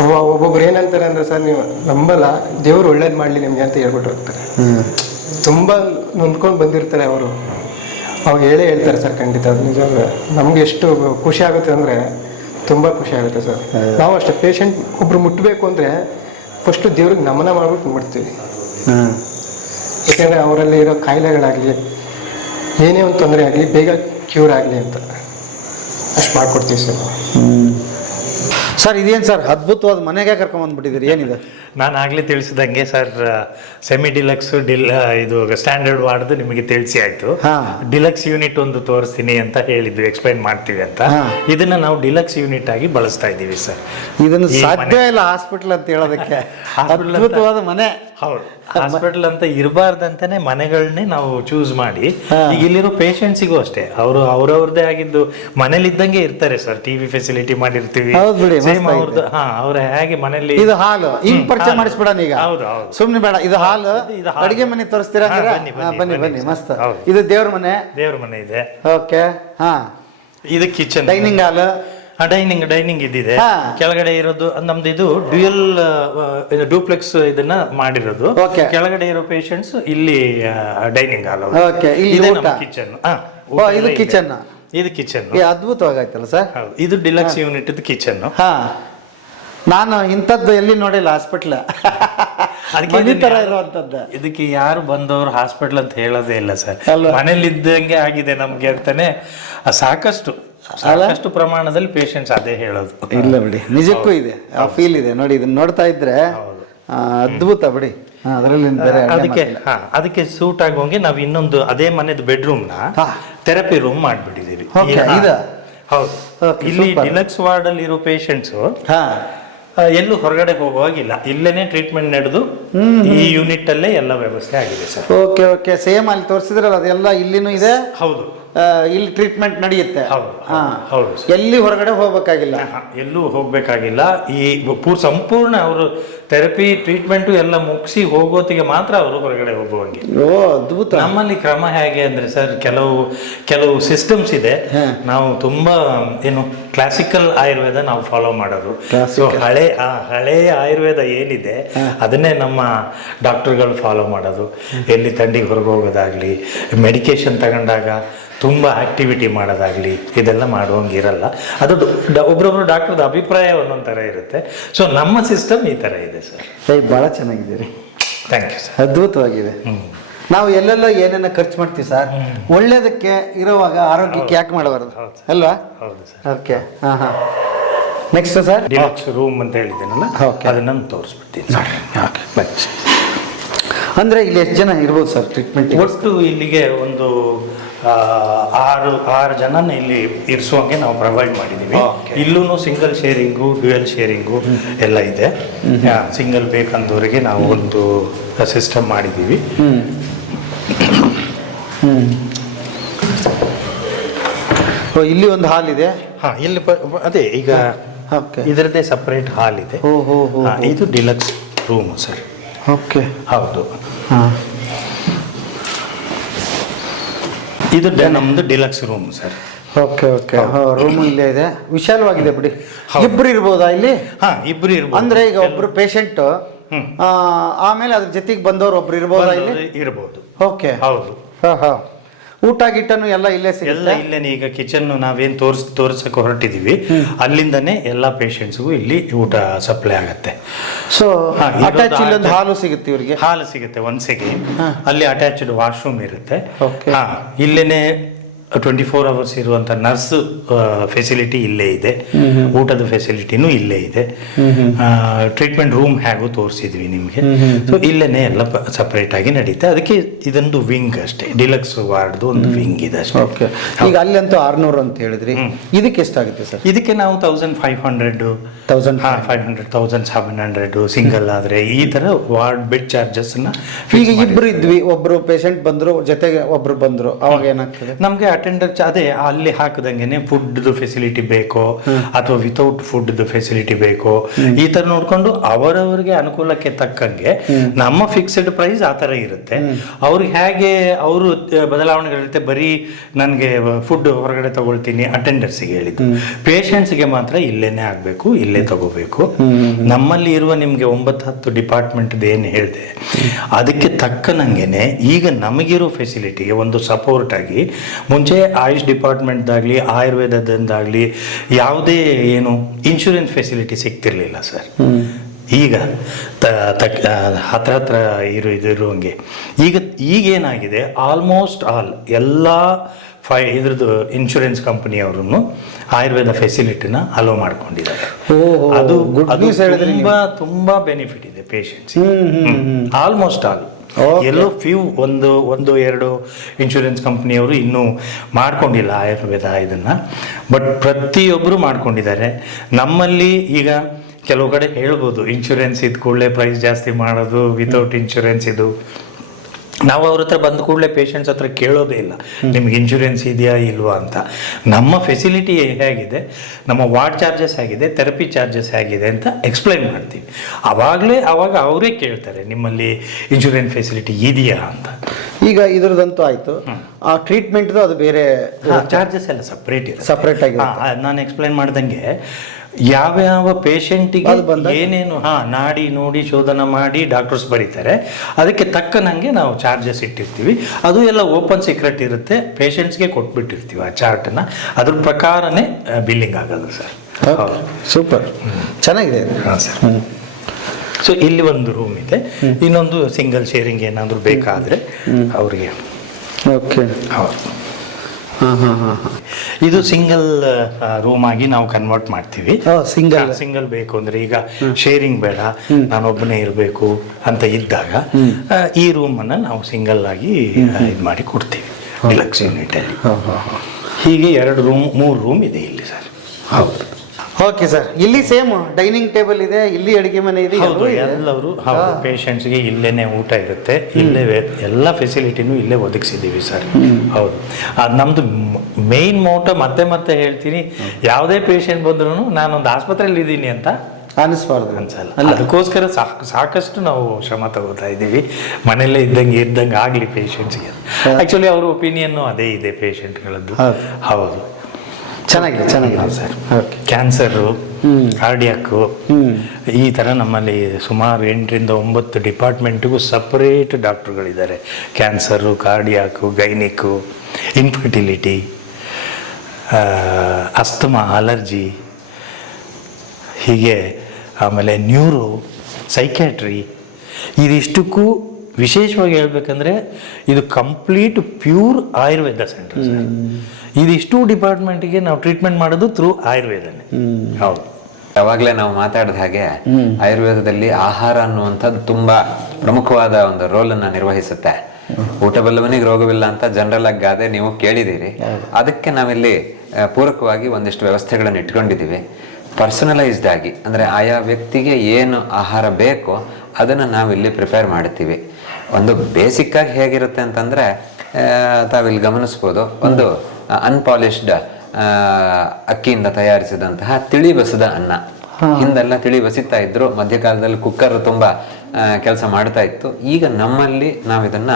ಒಬ್ಬ- ಒಬ್ಬೊಬ್ರು ಏನಂತಾರೆ ಅಂದ್ರೆ ಸರ್ ನೀವು ನಂಬಲ್ಲ ದೇವ್ರು ಒಳ್ಳೇದು ಮಾಡ್ಲಿ ನಿಮಗೆ ಅಂತ ಹೇಳ್ಬಿಟ್ಟು ಹೋಗ್ತಾರೆ. ತುಂಬ ನೊಂದ್ಕೊಂಡು ಬಂದಿರ್ತಾರೆ ಅವರು. ಅವಾಗ ಹೇಳೇ ಹೇಳ್ತಾರೆ ಸರ್ ಖಂಡಿತ ಅದು ನಿಜ. ನಮ್ಗೆ ಎಷ್ಟು ಖುಷಿ ಆಗುತ್ತೆ ಅಂದರೆ ತುಂಬ ಖುಷಿ ಆಗುತ್ತೆ ಸರ್. ನಾವು ಅಷ್ಟೇ ಪೇಷಂಟ್ ಒಬ್ರು ಮುಟ್ಟಬೇಕು ಅಂದರೆ ಫಸ್ಟು ದೇವ್ರಿಗೆ ನಮನ ಮಾಡ್ಬಿಟ್ಟು ಮಾಡ್ತೀವಿ ಹಾಂ. ಯಾಕೆಂದರೆ ಅವರಲ್ಲಿ ಇರೋ ಕಾಯಿಲೆಗಳಾಗಲಿ ಏನೇ ಒಂದು ತೊಂದರೆ ಆಗಲಿ ಬೇಗ ಕ್ಯೂರ್ ಆಗಲಿ ಅಂತ. ಅಷ್ಟು ಮಾಡ್ಕೊಡ್ತೀವಿ ಸರ್. ಸರ್ ಇದೇನು ಸರ್ ಅದ್ಭುತವಾದ ಮನೆಗೆ ಕರ್ಕೊಂಬಂದ್ಬಿಟ್ಟಿದ್ದೀರಿ ಏನಿದೆ? ನಾನು ಆಗಲೇ ತಿಳಿಸಿದಂಗೆ ಸರ್ ಸೆಮಿ ಡಿಲಕ್ಸ್ ಡಿಲ್ ಇದು ಸ್ಟ್ಯಾಂಡರ್ಡ್ ವಾರ್ಡ್ದು ನಿಮಗೆ ತಿಳಿಸಿ ಆಯಿತು. ಡಿಲಕ್ಸ್ ಯೂನಿಟ್ ಒಂದು ತೋರಿಸ್ತೀನಿ ಅಂತ ಹೇಳಿದ್ವಿ ಎಕ್ಸ್ಪ್ಲೈನ್ ಮಾಡ್ತೀವಿ ಅಂತ. ಇದನ್ನು ನಾವು ಡಿಲಕ್ಸ್ ಯೂನಿಟ್ ಆಗಿ ಬಳಸ್ತಾ ಇದ್ದೀವಿ ಸರ್ ಇದನ್ನು ಸಾಧ್ಯ ಇಲ್ಲ ಹಾಸ್ಪಿಟ್ಲ್ ಅಂತ ಹೇಳೋದಕ್ಕೆ. ಅದ್ಭುತವಾದ ಮನೆ. ಹೌದು. ಹಾಸ್ಪಿಟಲ್ ಅಂತ ಇರಬಾರ್ದಂತಾನೆ ಮನೆಗಳನ್ನೇ ನಾವು ಚೂಸ್ ಮಾಡಿ. ಈಗ ಇಲ್ಲಿರೋ ಪೇಷಂಟ್ಸಿಗೂ ಅಷ್ಟೇ. ಅವರು ಅವ್ರವ್ರದೇ ಆಗಿದ್ದು ಮನೇಲಿದ್ದಂಗೆ ಇರ್ತಾರೆ ಸರ್. ಟಿವಿ ಫೆಸಿಲಿಟಿ ಮಾಡಿರ್ತೀವಿ. ಸೇಮ್. ಅವ್ರದ್ದು ಹಾ ಅವ್ರ ಹೇಗೆ ಮನೇಲಿ ಇದು ಹಾಲು. ಈಗ ಹ್ಮ್, ಪರಿಚಯ. ಮಾಡಿಸ್ಬಿಡೋಣ ಈಗ. ಹೌದು, ಹೌದು. ಸುಮ್ನೆ ಬೇಡ ಇದು ಹಾಲು. ಅಡಿಗೆ ಮನೆ ತೋರಿಸ್ತೀರಾ ಬನ್ನಿ, ಬನ್ನಿ, ಬನ್ನಿ. ಮಸ್ತ್. ಇದು ದೇವ್ರ ಮನೆ. ದೇವ್ರ ಮನೆ ಇದೆ. ಓಕೆ ಹಾ. ಇದು kitchen dining hall dining dining ಇದ್ದಿದೆ. ಹಾ. ಕೆಳಗಡೆ ಇರೋದು ನಮ್ದು ಇದು ಡ್ಯೂಯಲ್ ಡೂಪ್ಲೆಕ್ಸ್ ಇದನ್ನ ಮಾಡಿರೋದು. Okay. ಕೆಳಗಡೆ ಇರೋ ಪೇಷಂಟ್ಸ್ ಇಲ್ಲಿ ಡೈನಿಂಗ್ ಹಾಲ್ Okay, ಇಲ್ಲಿ ಊಟ. ನಮ್ಮ ಕಿಚನ್ ಓ, ಇದು ಕಿಚನ್ ಇದು ಕಿಚನ್ ಏ ಅದ್ಭುತವಾಗೈತಲ್ಲ ಸರ್. ಇದು ಡಿಲಕ್ಸ್ ಯೂನಿಟ್ ಕಿಚನ್ ಹಾ. ನಾನು ಇಂಥದ್ದು ಎಲ್ಲಿ ನೋಡಿಲ್ಲ ಹಾಸ್ಪಿಟ್ಲ್ ಅದಕ್ಕೆ ಮನೆ ಇದನ್ನ ತರ ಯಾರು- ಇರುವಂತದ್ದು ಇದಕ್ಕೆ ಯಾರು ಬಂದವರು ಹಾಸ್ಪಿಟಲ್ ಅಂತ ಹೇಳೋದೇ ಇಲ್ಲ ಸರ್. ಅಲ್ವಾ? ಮನೇಲಿ ಇದ್ದಂಗೆ ಆಗಿದೆ ನಮ್ಗೆ ಅಂತಾನೆ ಆ ಸಾಕಷ್ಟು. ಸಾಕಷ್ಟು ಪ್ರಮಾಣದಲ್ಲಿ ಪೇಷಂಟ್ಸ್ ಅದೇ ಹೇಳೋದು. ಇಲ್ಲ ಬಿಡಿ. ನಿಜಕ್ಕೂ ಇದೆ. ಆ ಫೀಲ್ ಇದೆ. ನೋಡಿ ಇದನ್ನ ನೋಡ್ತಾ ಇದ್ರೆ ಅದ್ಭುತ ಬಿಡಿ. ಅದಕ್ಕೆ ಅದಕ್ಕೆ ಸೂಟ್ ಆಗೋಂಗೆ ನಾವು ಇನ್ನೊಂದು ಅದೇ ಮನೆದು ಬೆಡ್ರೂಮ್ನ. Therapy room ಮಾಡ್ಬಿಟ್ಟಿದೀವಿ? ಹೌದು. ಇಲ್ಲಿ. ಡಿಲಕ್ಸ್ ವಾರ್ಡ್ ಅಲ್ಲಿ ಇರೋ ಪೇಷಂಟ್ಸ್ ಹಾ. ಎಲ್ಲೂ ಹೊರಗಡೆ ಹೋಗುವಾಗಿಲ್ಲ ಇಲ್ಲೇನೆ ಟ್ರೀಟ್ಮೆಂಟ್ ನಡೆದು ಈ ಯೂನಿಟ್ ಅಲ್ಲೇ ಎಲ್ಲ ವ್ಯವಸ್ಥೆ ಆಗಿದೆ ಸರ್. ಓಕೆ ಓಕೆ ಸೇಮ್ ಅಲ್ಲಿ ತೋರಿಸಿದ್ರಲ್ಲ ಅದೆಲ್ಲ ಇಲ್ಲಿನೂ ಇದೆ? ಹೌದು. ಇಲ್ಲಿ ಟ್ರೀಟ್ಮೆಂಟ್ ನಡೆಯುತ್ತೆ. ಹೌದು, ಹಾ. ಹೌದು ಸರ್. ಎಲ್ಲಿ ಹೊರಗಡೆ ಹೋಗಬೇಕಾಗಿಲ್ಲ. ಎಲ್ಲೂ ಹೋಗಬೇಕಾಗಿಲ್ಲ. ಈ ಪೂರ್ ಸಂಪೂರ್ಣ ಅವರು ಥೆರಪಿ ಟ್ರೀಟ್ಮೆಂಟು ಎಲ್ಲ ಮುಗಿಸಿ ಹೋಗೋತಿಗೆ ಮಾತ್ರ ಅವರು ಹೊರಗಡೆ ಹೋಗುವಂಗೆ. ಓ ಅದ್ಭುತ. ನಮ್ಮಲ್ಲಿ ಕ್ರಮ ಹೇಗೆ ಅಂದ್ರೆ ಸರ್ ಕೆಲವು ಕೆಲವು ಸಿಸ್ಟಮ್ಸ್ ಇದೆ. ನಾವು ತುಂಬಾ ಏನು ಕ್ಲಾಸಿಕಲ್ ಆಯುರ್ವೇದ ನಾವು ಫಾಲೋ ಮಾಡೋದು. ಸೊ ಹಳೆ ಆ ಹಳೆ ಆಯುರ್ವೇದ ಏನಿದೆ ಅದನ್ನೇ ನಮ್ಮ ಡಾಕ್ಟರ್ಗಳು ಫಾಲೋ ಮಾಡೋದು. ಎಲ್ಲಿ ತಂಡಿಗೆ ಹೊರಗೆ ಹೋಗೋದಾಗಲಿ ಮೆಡಿಕೇಶನ್ ತಗೊಂಡಾಗ ತುಂಬ ಆಕ್ಟಿವಿಟಿ ಮಾಡೋದಾಗ್ಲಿ ಇದೆಲ್ಲ ಮಾಡುವಂಗಿರಲ್ಲ. ಅದು ಒಬ್ರೊಬ್ರು ಡಾಕ್ಟರ್ದ ಅಭಿಪ್ರಾಯ ಒಂದೊಂದು ಥರ ಇರುತ್ತೆ. ಸೊ ನಮ್ಮ ಸಿಸ್ಟಮ್ ಈ ಥರ ಇದೆ ಸರ್ ಸೈ ಭಾಳ ಚೆನ್ನಾಗಿದ್ದೀರಿ. ಥ್ಯಾಂಕ್ ಯು ಸರ್ ಅದ್ಭುತವಾಗಿದೆ. ನಾವು ಎಲ್ಲೆಲ್ಲ ಏನೇನ ಖರ್ಚು ಮಾಡ್ತೀವಿ ಸರ್ ಒಳ್ಳೇದಕ್ಕೆ ಇರುವಾಗ ಆರೋಗ್ಯಕ್ಕೆ ಯಾಕೆ ಮಾಡಬಾರ್ದು? ಅಲ್ವಾ? ಹೌದು ಸರ್ ಓಕೆ ಹಾಂ ಹಾಂ. ನೆಕ್ಸ್ಟ್ ಸರ್ ಡಿಲಕ್ಸ್ ರೂಮ್ ಅಂತ ಹೇಳಿದ್ದೇನಲ್ಲ? ಓಕೆ ಅದನ್ನ ತೋರಿಸ್ಬಿಡ್ತೀನಿ ಓಕೆ ಬನ್ನಿ ಅಂದ್ರೆ ಇಲ್ಲಿ ಎಷ್ಟು ಜನ ಇರ್ಬೋದು ಸರ್ ಟ್ರೀಟ್ಮೆಂಟ್ ಒಟ್ಟು ಇಲ್ಲಿಗೆ ಒಂದು ಆರು ಆರು ಜನ ಇಲ್ಲಿ ಇರಿಸುವಂಗೆ ನಾವು ಪ್ರೊವೈಡ್ ಮಾಡಿದ್ದೀವಿ. ಇಲ್ಲೂ ಸಿಂಗಲ್ ಶೇರಿಂಗು ಡ್ಯುಯಲ್ ಶೇರಿಂಗು ಎಲ್ಲ ಇದೆ. ಸಿಂಗಲ್ ಬೇಕಂದವರಿಗೆ ನಾವು ಒಂದು ಸಿಸ್ಟಮ್ ಮಾಡಿದ್ದೀವಿ ಇಲ್ಲಿ ಒಂದು ಹಾಲ್ ಇದೆ? ಹಾ ಇಲ್ಲಿ ಅದೇ ಈಗ ಇದರದ್ದೇ ಸಪ್ರೇಟ್ ಹಾಲ್ ಇದೆ. ಇದು ಡಿಲಕ್ಸ್ ರೂಮು ಸರ್. ಓಕೆ. ಹೌದು. ಹಾಂ. ಇದು ಡ- ನಮ್ದು deluxe room sir okay okay. Room ಇಲ್ಲೇ ಇದೆ. ವಿಶಾಲವಾಗಿದೆ ಬಿಡಿ. ಇಬ್ರು ಇರ್ಬೋದಾ ಇಲ್ಲಿ? ಹಾ ಇಬ್ರು ಇರ್ಬೋದು. ಅಂದ್ರೆ ಈಗ ಒಬ್ರು ಪೇಷಂಟ್ ಆಮೇಲೆ ಅದ್ರ ಜೊತೆಗೆ ಬಂದವರು ಒಬ್ರು ಇರ್ಬೋದಾ ಇಲ್ಲಿ? ಬಂದವ್ರು ಇರ್ಬೋದು. ಓಕೆ. ಹೌದು. ಹಾ ಹಾ. ಊಟ ಗಿಟ್ಟನು ಎಲ್ಲ ಇಲ್ಲೇ ಎಲ್ಲ ಸಿಗುತ್ತೆ ಇಲ್ಲೇನೆ ಈಗ ಕಿಚನ್ ನಾವೇನ್ ತೋರ್ಸ್ ತೋರ್ಸಕ್ಕೆ ಹೊರಟಿದೀವಿ. ಅಲ್ಲಿಂದನೇ ಎಲ್ಲ ಪೇಷಂಟ್ಸ್ಗೂ ಇಲ್ಲಿ ಊಟ ಸಪ್ಲೈ ಆಗತ್ತೆ. ಸೊ ಹಾ, ಇರೋದು ಅಟ್ಯಾಚ್ ಇಲ್ಲೊಂದು ಹಾಲು ಸಿಗುತ್ತೆ ಇವ್ರಿಗೆ? ಹಾಲು ಸಿಗುತ್ತೆ ಒಂದ್ಸೆಗೆ ಅಲ್ಲಿ ಅಟ್ಯಾಚ್ಡ್ ವಾಶ್ರೂಮ್ ಇರುತ್ತೆ. Okay. ಹಾ ಇಲ್ಲೇನೆ ಟ್ವೆಂಟಿ ಫೋರ್ ಅವರ್ಸ್ ಇರುವಂತ ನರ್ಸ್ ಫೆಸಿಲಿಟಿ ಇಲ್ಲೇ ಇದೆ. ಊಟದ ಫೆಸಿಲಿಟಿನೂ ಇಲ್ಲೇ ಇದೆ. ಟ್ರೀಟ್ಮೆಂಟ್ ರೂಮ್ ಹೇಗೂ ತೋರಿಸಿದ್ವಿ ನಿಮಗೆ. ಸೊ ಇಲ್ಲೇನೆ ಎಲ್ಲ ಸಪ್ರೇಟ್ ಆಗಿ ನಡೀತೆ. ಅದಕ್ಕೆ ಇದೊಂದು ವಿಂಗ್ ಅಷ್ಟೇ. ಡಿಲಕ್ಸ್ ವಾರ್ಡ್ದು ಒಂದು ವಿಂಗ್ ಇದೆ ಅಷ್ಟೇ. ಓಕೆ ಈಗ ಅಲ್ಲಂತೂ ಆರ್ನೂರು ಅಂತ ಹೇಳಿದ್ರಿ. ಇದಕ್ಕೆ ಎಷ್ಟಾಗುತ್ತೆ ಸರ್? ಇದಕ್ಕೆ ನಾವು thousand five hundred thousand five hundred thousand seven hundred single ಆದ್ರೆ ಈ ತರ ವಾರ್ಡ್ ಬೆಡ್ ಚಾರ್ಜಸ್ ಈಗ ಇಬ್ರು ಇದ್ವಿ. ಒಬ್ರು ಪೇಷಂಟ್ ಬಂದ್ರು ಜೊತೆಗೆ ಒಬ್ರು ಬಂದ್ರು. ಅವಾಗ ಏನಾಗ್ತದೆ? ನಮ್ಗೆ ಅಟೆಂಡರ್ ಅದೇ ಅಲ್ಲಿ ಹಾಕದಂಗೆನೆ ಫುಡ್ ಫೆಸಿಲಿಟಿ ಬೇಕೋ ಅಥವಾ ವಿತೌಟ್ ಫುಡ್ ಫೆಸಿಲಿಟಿ ಬೇಕೋ ಈ ತರ ನೋಡ್ಕೊಂಡು ಅವರವರಿಗೆ ಅನುಕೂಲಕ್ಕೆ ತಕ್ಕಂಗೆ ನಮ್ಮ ಫಿಕ್ಸ್ಡ್ ಪ್ರೈಸ್ ಆ ತರ ಇರುತ್ತೆ. ಅವ್ರಿಗೆ ಹೇಗೆ ಅವರು ಬದಲಾವಣೆಗಳಿರುತ್ತೆ ಬರೀ ನನಗೆ ಫುಡ್ ಹೊರಗಡೆ ತಗೊಳ್ತೀನಿ ಅಟೆಂಡರ್ಸ್ಗೆ ಹೇಳಿದ್ದು. ಪೇಷಂಟ್ಸ್ಗೆ ಮಾತ್ರ ಇಲ್ಲೇನೆ ಆಗಬೇಕು ಇಲ್ಲೇ ತಗೋಬೇಕು. ನಮ್ಮಲ್ಲಿ ಇರುವ ನಿಮಗೆ ಒಂಬತ್ತು ಹತ್ತು ಡಿಪಾರ್ಟ್ಮೆಂಟ್ ಏನು ಹೇಳಿದೆ ಅದಕ್ಕೆ ತಕ್ಕನಂಗೆನೆ ಈಗ ನಮಗಿರೋ ಫೆಸಿಲಿಟಿಗೆ ಒಂದು ಸಪೋರ್ಟ್ ಆಗಿ ಮುಂಚೆ ಆಯುಷ್ ಡಿಪಾರ್ಟ್ಮೆಂಟ್ದಾಗಲಿ ಆಯುರ್ವೇದದಿಂದಾಗಲಿ ಯಾವುದೇ ಏನು ಇನ್ಶೂರೆನ್ಸ್ ಫೆಸಿಲಿಟಿ ಸಿಗ್ತಿರ್ಲಿಲ್ಲ ಸರ್. ಈಗ ತ ಹತ್ರ ಹತ್ರ ಇರು ಇದಿರುವಂಗೆ ಈಗ ಈಗೇನಾಗಿದೆ ಆಲ್ಮೋಸ್ಟ್ ಆಲ್ ಎಲ್ಲ ಫೈ ಇದ್ರದ್ದು ಇನ್ಶೂರೆನ್ಸ್ ಕಂಪನಿಯವರು ಆಯುರ್ವೇದ ಫೆಸಿಲಿಟಿನ ಅಲೋ ಮಾಡ್ಕೊಂಡಿದ್ದಾರೆ. ಅದು ಅದು ತುಂಬಾ ತುಂಬಾ ಬೆನಿಫಿಟ್ ಇದೆ ಪೇಷಂಟ್ಸ್ ಆಲ್ಮೋಸ್ಟ್ ಆಲ್. ಎಲ್ಲೋ ಫ್ಯೂ ಒಂದು ಒಂದು ಎರಡು ಇನ್ಶೂರೆನ್ಸ್ ಕಂಪ್ನಿಯವರು ಇನ್ನೂ ಮಾಡ್ಕೊಂಡಿಲ್ಲ ಆಯುರ್ವೇದ ಇದನ್ನ. ಬಟ್ ಪ್ರತಿಯೊಬ್ಬರು ಮಾಡ್ಕೊಂಡಿದ್ದಾರೆ. ನಮ್ಮಲ್ಲಿ ಈಗ ಕೆಲವು ಕಡೆ ಹೇಳ್ಬೋದು ಇನ್ಶೂರೆನ್ಸ್ ಇದ್ ಕೂಡಲೇ ಪ್ರೈಸ್ ಜಾಸ್ತಿ ಮಾಡೋದು ವಿತೌಟ್ ಇನ್ಶೂರೆನ್ಸ್ ಇದು. ನಾವು ಅವ್ರ ಹತ್ರ ಬಂದ ಕೂಡಲೇ ಪೇಷಂಟ್ಸ್ ಹತ್ರ ಕೇಳೋದೇ ಇಲ್ಲ. ನಿಮ್ಗೆ ಇನ್ಶೂರೆನ್ಸ್ ಇದೆಯಾ ಇಲ್ವಾ ಅಂತ. ನಮ್ಮ ಫೆಸಿಲಿಟಿ ಹೇಗಿದೆ ನಮ್ಮ ವಾರ್ಡ್ ಚಾರ್ಜಸ್ ಆಗಿದೆ ಥೆರಪಿ ಚಾರ್ಜಸ್ ಹೇಗಿದೆ ಅಂತ ಎಕ್ಸ್ಪ್ಲೈನ್ ಮಾಡ್ತೀವಿ ಆವಾಗಲೇ ಅವಾಗ ಅವರೇ ಕೇಳ್ತಾರೆ ನಿಮ್ಮಲ್ಲಿ ಇನ್ಶೂರೆನ್ಸ್ ಫೆಸಿಲಿಟಿ ಇದೆಯಾ ಅಂತ. ಈಗ ಇದ್ರದಂತೂ ಆಯ್ತು. ಆ ಟ್ರೀಟ್ಮೆಂಟ್ದು ಅದು ಬೇರೆ ಚಾರ್ಜಸ್ ಎಲ್ಲ ಸಪ್ರೇಟ್ ಇದೆ ಸಪ್ರೇಟ್ ಆಗಿ ನಾನು ಎಕ್ಸ್ಪ್ಲೈನ್ ಮಾಡ್ದಂಗೆ ಯಾವ್ಯಾವ ಪೇಷಂಟಿಗೆ ಅದು ಬಂದಾಗ? ಏನೇನು ಹಾ ನಾಡಿ ನೋಡಿ ಶೋಧನ ಮಾಡಿ ಡಾಕ್ಟರ್ಸ್ ಬರೀತಾರೆ ಅದಕ್ಕೆ ತಕ್ಕನಂಗೆ ನಾವು ಚಾರ್ಜಸ್ ಇಟ್ಟಿರ್ತೀವಿ. ಅದು ಎಲ್ಲ ಓಪನ್ ಸೀಕ್ರೆಟ್ ಇರುತ್ತೆ ಪೇಷಂಟ್ಸ್ಗೆ ಕೊಟ್ಬಿಟ್ಟಿರ್ತೀವಿ ಆ ಚಾರ್ಟನ್ನ ಅದ್ರ ಪ್ರಕಾರನೇ ಬಿಲ್ಲಿಂಗ್ ಆಗೋದು ಸರ್. ಹೌದು. ಸೂಪರ್ ಚೆನ್ನಾಗಿದೆ. ಹಾಂ ಸರ್. ಸೊ ಇಲ್ಲಿ ಒಂದು ರೂಮ್ ಇದೆ. ಇನ್ನೊಂದು ಸಿಂಗಲ್ ಶೇರಿಂಗ್ ಏನಾದರೂ ಬೇಕಾದರೆ ಅವರಿಗೆ. ಓಕೆ ಹೌದು. ಇದು ಸಿಂಗಲ್ ರೂಮ್ ಆಗಿ ನಾವು ಕನ್ವರ್ಟ್ ಮಾಡ್ತೀವಿ. ಸಿಂಗಲ್ ಸಿಂಗಲ್ ಬೇಕು ಅಂದ್ರೆ ಈಗ ಶೇರಿಂಗ್ ಬೇಡ ನಾನೊಬ್ಬನೇ ಇರಬೇಕು ಅಂತ ಇದ್ದಾಗ ಈ ರೂಮ್ ಅನ್ನ ನಾವು ಸಿಂಗಲ್ ಆಗಿ ಇದು ಮಾಡಿ ಕೊಡ್ತೀವಿ. ಡಿಲಕ್ಸ್ ಯೂನಿಟ್ ಅಲ್ಲಿ. ಹೀಗೆ ಎರಡು ರೂಮ್ ಮೂರು ರೂಮ್ ಇದೆ ಇಲ್ಲಿ ಸರ್. ಹೌದು. ಓಕೆ ಸರ್ ಇಲ್ಲಿ ಸೇಮ್ ಡೈನಿಂಗ್ ಟೇಬಲ್ ಇದೆ ಇಲ್ಲಿ ಅಡುಗೆ ಮನೆ ಇದೆ ಹೌದು. ಎಲ್ಲವರು ಹೌದು ಪೇಷಂಟ್ಸ್ಗೆ ಇಲ್ಲೇನೆ ಊಟ ಇರುತ್ತೆ ಇಲ್ಲೇ ಎಲ್ಲ ಫೆಸಿಲಿಟಿನೂ ಇಲ್ಲೇ ಒದಗಿಸಿದ್ದೀವಿ ಸರ್ ಹೌದು. ಅದು ನಮ್ಮದು ಮೇನ್ ಮೋಟ ಮತ್ತೆ ಮತ್ತೆ ಹೇಳ್ತೀನಿ ಯಾವುದೇ ಪೇಷಂಟ್ ಬಂದ್ರೂ ನಾನೊಂದು ಆಸ್ಪತ್ರೆಯಲ್ಲಿ ಇದ್ದೀನಿ ಅಂತ ಅನಿಸ್ಬಾರ್ದು. ಅನ್ಸಲ್ಲ. ಅದಕ್ಕೋಸ್ಕರ ಸಾಕು ಸಾಕಷ್ಟು ನಾವು ಶ್ರಮ ತಗೋತಾ ಇದ್ದೀವಿ. ಮನೆಯಲ್ಲೇ ಇದ್ದಂಗೆ ಇದ್ದಂಗೆ ಆಗಲಿ ಪೇಷಂಟ್ಸ್ಗೆ ಆ್ಯಕ್ಚುಲಿ ಅವ್ರ ಒಪಿನಿಯನ್ನು ಅದೇ ಇದೆ ಪೇಷಂಟ್ಗಳದ್ದು ಹೌದು. ಚೆನ್ನಾಗಿದೆ ಚೆನ್ನಾಗಿದೆ. ಸರ್. ಓಕೆ ಕ್ಯಾನ್ಸರು ಕಾರ್ಡಿಯಾಕು ಈ ಥರ ನಮ್ಮಲ್ಲಿ ಸುಮಾರು ಎಂಟರಿಂದ ಒಂಬತ್ತು ಡಿಪಾರ್ಟ್ಮೆಂಟಿಗೂ separate ಡಾಕ್ಟ್ರುಗಳಿದ್ದಾರೆ. Cancer cardiac gynaec infertility asthma allergy ಹೀಗೆ ಆಮೇಲೆ ನ್ಯೂರೋ ಸೈಕ್ಯಾಟ್ರಿ ಇದಿಷ್ಟಕ್ಕೂ ವಿಶೇಷವಾಗಿ ಹೇಳ್ಬೇಕಂದ್ರೆ ಇದು ಕಂಪ್ಲೀಟ್ ಪ್ಯೂರ್ ಆಯುರ್ವೇದ ಸೆಂಟರ್ ಇದಿಷ್ಟು ಡಿಪಾರ್ಟ್ಮೆಂಟಿಗೆ ನಾವು ಟ್ರೀಟ್ಮೆಂಟ್ ಮಾಡೋದು ಥ್ರೂ ಆಯುರ್ವೇದನೆ ಹೌದು. ಯಾವಾಗಲೇ ನಾವು ಮಾತಾಡಿದ ಹಾಗೆ ಆಯುರ್ವೇದದಲ್ಲಿ ಆಹಾರ ಅನ್ನುವಂಥದ್ದು ತುಂಬಾ ಪ್ರಮುಖವಾದ ಒಂದು ರೋಲ್ ಅನ್ನ ನಿರ್ವಹಿಸುತ್ತೆ. ಊಟ ಬಲ್ಲವನಿಗೆ ರೋಗವಿಲ್ಲ ಅಂತ ಜನರಲ್ ಆಗಿ ಗಾದೆ ನೀವು ಕೇಳಿದ್ದೀರಿ. ಅದಕ್ಕೆ ನಾವಿಲ್ಲಿ ಪೂರಕವಾಗಿ ಒಂದಿಷ್ಟು ವ್ಯವಸ್ಥೆಗಳನ್ನು ಇಟ್ಕೊಂಡಿದ್ದೀವಿ. ಪರ್ಸನಲೈಸ್ಡ್ ಆಗಿ ಅಂದ್ರೆ ಆಯಾ ವ್ಯಕ್ತಿಗೆ ಏನು ಆಹಾರ ಬೇಕೋ ಅದನ್ನು ನಾವಿಲ್ಲಿ ಪ್ರಿಪೇರ್ ಮಾಡ್ತೀವಿ. ಒಂದು ಬೇಸಿಕ್ ಆಗಿ ಹೇಗಿರುತ್ತೆ ಅಂತಂದ್ರೆ ತಾವಿಲ್ಲಿ ಗಮನಿಸ್ಬೋದು. ಒಂದು ಅನ್ಪಾಲಿಶ್ಡ್ ಅಕ್ಕಿಯಿಂದ ತಯಾರಿಸಿದಂತಹ ತಿಳಿ ಬಸದ ಅನ್ನ ಹಿಂದೆಲ್ಲ ತಿಳಿ ಬಸಿತಾ ಇದ್ರು. ಮಧ್ಯಕಾಲದಲ್ಲಿ ಕುಕ್ಕರ್ ತುಂಬಾ ಕೆಲಸ ಮಾಡ್ತಾ ಇತ್ತು. ಈಗ ನಮ್ಮಲ್ಲಿ ನಾವು ಇದನ್ನ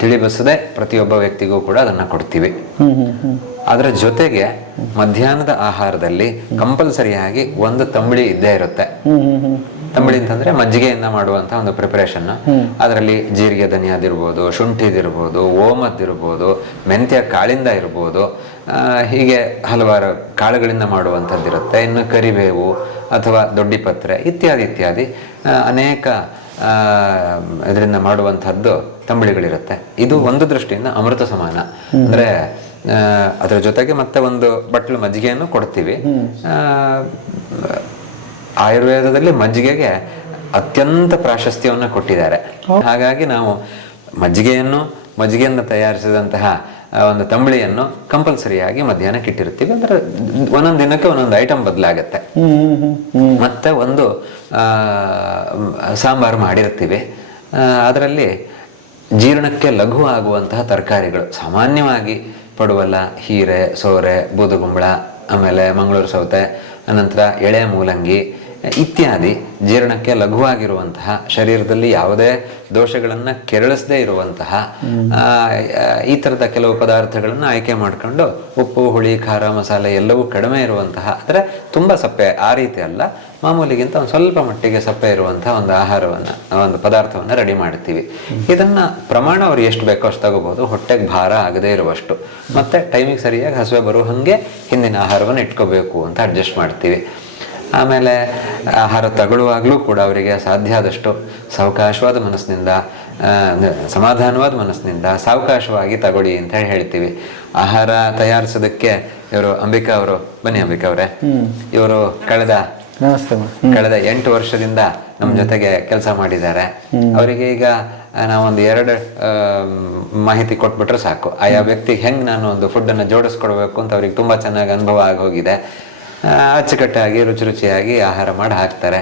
ತಿಳಿ ಬಸದೆ ಪ್ರತಿಯೊಬ್ಬ ವ್ಯಕ್ತಿಗೂ ಕೂಡ ಅದನ್ನ ಕೊಡ್ತೀವಿ. ಅದರ ಜೊತೆಗೆ ಮಧ್ಯಾಹ್ನದ ಆಹಾರದಲ್ಲಿ ಕಂಪಲ್ಸರಿಯಾಗಿ ಒಂದು ತಂಬಳಿ ಇದ್ದೇ ಇರುತ್ತೆ. ತಂಬಳಿ ಅಂತಂದ್ರೆ ಮಜ್ಜಿಗೆಯಿಂದ ಮಾಡುವಂತ ಒಂದು ಪ್ರಿಪರೇಷನ್ ಅದರಲ್ಲಿ ಜೀರಿಗೆ ಧನಿಯಾದಿರ್ಬೋದು ಶುಂಠಿದಿರ್ಬೋದು ಓಮದ್ದಿರ್ಬೋದು ಮೆಂತ್ಯ ಕಾಳಿಂದ ಇರ್ಬೋದು ಹೀಗೆ ಹಲವಾರು ಕಾಳುಗಳಿಂದ ಮಾಡುವಂಥದ್ದಿರುತ್ತೆ ಇನ್ನು ಕರಿಬೇವು ಅಥವಾ ದೊಡ್ಡಿಪತ್ರೆ ಇತ್ಯಾದಿ ಇತ್ಯಾದಿ ಅನೇಕ ಇದರಿಂದ ಮಾಡುವಂಥದ್ದು ತಂಬಳಿಗಳಿರುತ್ತೆ ಇದು ಒಂದು ದೃಷ್ಟಿಯಿಂದ ಅಮೃತ ಸಮಾನ. ಅಂದ್ರೆ ಅದರ ಜೊತೆಗೆ ಮತ್ತೆ ಒಂದು ಬಟ್ಲು ಮಜ್ಜಿಗೆಯನ್ನು ಕೊಡ್ತೀವಿ. ಆಯುರ್ವೇದದಲ್ಲಿ ಮಜ್ಜಿಗೆಗೆ ಅತ್ಯಂತ ಪ್ರಾಶಸ್ತ್ಯವನ್ನು ಕೊಟ್ಟಿದ್ದಾರೆ. ಹಾಗಾಗಿ ನಾವು ಮಜ್ಜಿಗೆಯನ್ನು ಮಜ್ಜಿಗೆಯನ್ನು ತಯಾರಿಸಿದಂತಹ ಒಂದು ತಂಬಳಿಯನ್ನು ಕಂಪಲ್ಸರಿಯಾಗಿ ಮಧ್ಯಾಹ್ನಕ್ಕೆ ಇಟ್ಟಿರ್ತೀವಿ ಅಂದ್ರೆ ಒಂದೊಂದು ದಿನಕ್ಕೆ ಒಂದೊಂದು ಐಟಮ್ ಬದಲಾಗತ್ತೆ. ಮತ್ತೆ ಒಂದು ಸಾಂಬಾರು ಮಾಡಿರ್ತೀವಿ ಅದರಲ್ಲಿ ಜೀರ್ಣಕ್ಕೆ ಲಘು ಆಗುವಂತಹ ತರಕಾರಿಗಳು, ಸಾಮಾನ್ಯವಾಗಿ ಪಡುವಲ್ಲ, ಹೀರೆ, ಸೋರೆ ಬೂದುಗುಂಬಳ ಆಮೇಲೆ ಮಂಗಳೂರು ಸೌತೆ, ಅನಂತರ ಎಳೆ ಮೂಲಂಗಿ ಇತ್ಯಾದಿ ಜೀರ್ಣಕ್ಕೆ ಲಘುವಾಗಿರುವಂತಹ ಶರೀರದಲ್ಲಿ ಯಾವುದೇ ದೋಷಗಳನ್ನು ಕೆರಳಿಸದೇ ಇರುವಂತಹ ಈ ತರದ ಕೆಲವು ಪದಾರ್ಥಗಳನ್ನು ಆಯ್ಕೆ ಮಾಡ್ಕೊಂಡು ಉಪ್ಪು ಹುಳಿ ಖಾರ ಮಸಾಲೆ ಎಲ್ಲವೂ ಕಡಿಮೆ ಇರುವಂತಹ ಅಂದರೆ ತುಂಬಾ ಸಪ್ಪೆ ಆ ರೀತಿ ಅಲ್ಲ. ಮಾಮೂಲಿಗಿಂತ ಒಂದು ಸ್ವಲ್ಪ ಮಟ್ಟಿಗೆ ಸಪ್ಪೆ ಇರುವಂತಹ ಒಂದು ಆಹಾರವನ್ನ ಒಂದು ಪದಾರ್ಥವನ್ನ ರೆಡಿ ಮಾಡ್ತೀವಿ. ಇದನ್ನ ಪ್ರಮಾಣ ಅವ್ರು ಎಷ್ಟು ಬೇಕೋ ಅಷ್ಟು ತಗೋಬಹುದು ಹೊಟ್ಟೆಗೆ ಭಾರ ಆಗದೇ ಇರುವಷ್ಟು. ಮತ್ತೆ ಟೈಮಿಗೆ ಸರಿಯಾಗಿ ಹಸುವೆ ಬರುವ ಹಾಗೆ ಹಿಂದಿನ ಆಹಾರವನ್ನು ಇಟ್ಕೋಬೇಕು ಅಂತ ಅಡ್ಜಸ್ಟ್ ಮಾಡ್ತೀವಿ. ಆಮೇಲೆ ಆಹಾರ ತಗೊಳ್ಳುವಾಗಲೂ ಕೂಡ ಅವರಿಗೆ ಸಾಧ್ಯ ಆದಷ್ಟು ಸಾವಕಾಶವಾದ ಮನಸ್ಸಿನಿಂದ ಸಮಾಧಾನವಾದ ಮನಸ್ಸಿನಿಂದ ಸಾವಕಾಶವಾಗಿ ತಗೊಳ್ಳಿ ಅಂತ ಹೇಳಿ ಹೇಳ್ತೀವಿ. ಆಹಾರ ತಯಾರಿಸೋದಕ್ಕೆ ಇವರು ಅಂಬಿಕಾ ಅವರು ಬನ್ನಿ ಅಂಬಿಕಾ ಅವರೇ. ಇವರು ಕಳೆದ. ಕಳೆದ ಎಂಟು ವರ್ಷದಿಂದ ನಮ್ಮ ಜೊತೆಗೆ ಕೆಲಸ ಮಾಡಿದ್ದಾರೆ. ಅವರಿಗೆ ಈಗ ನಾವೊಂದು ಎರಡು ಮಾಹಿತಿ ಕೊಟ್ಬಿಟ್ರೆ ಸಾಕು. ಆಯಾ ವ್ಯಕ್ತಿಗೆ ಹೆಂಗ್ ನಾನು ಒಂದು ಫುಡ್ ಅನ್ನ ಜೋಡಿಸ್ಕೊಡ್ಬೇಕು ಅಂತ ಅವ್ರಿಗೆ ತುಂಬಾ ಚೆನ್ನಾಗಿ ಅನುಭವ ಆಗೋಗಿದೆ. ಅಚ್ಚುಕಟ್ಟಾಗಿ ರುಚಿ ರುಚಿಯಾಗಿ ಆಹಾರ ಮಾಡಿ ಹಾಕ್ತಾರೆ.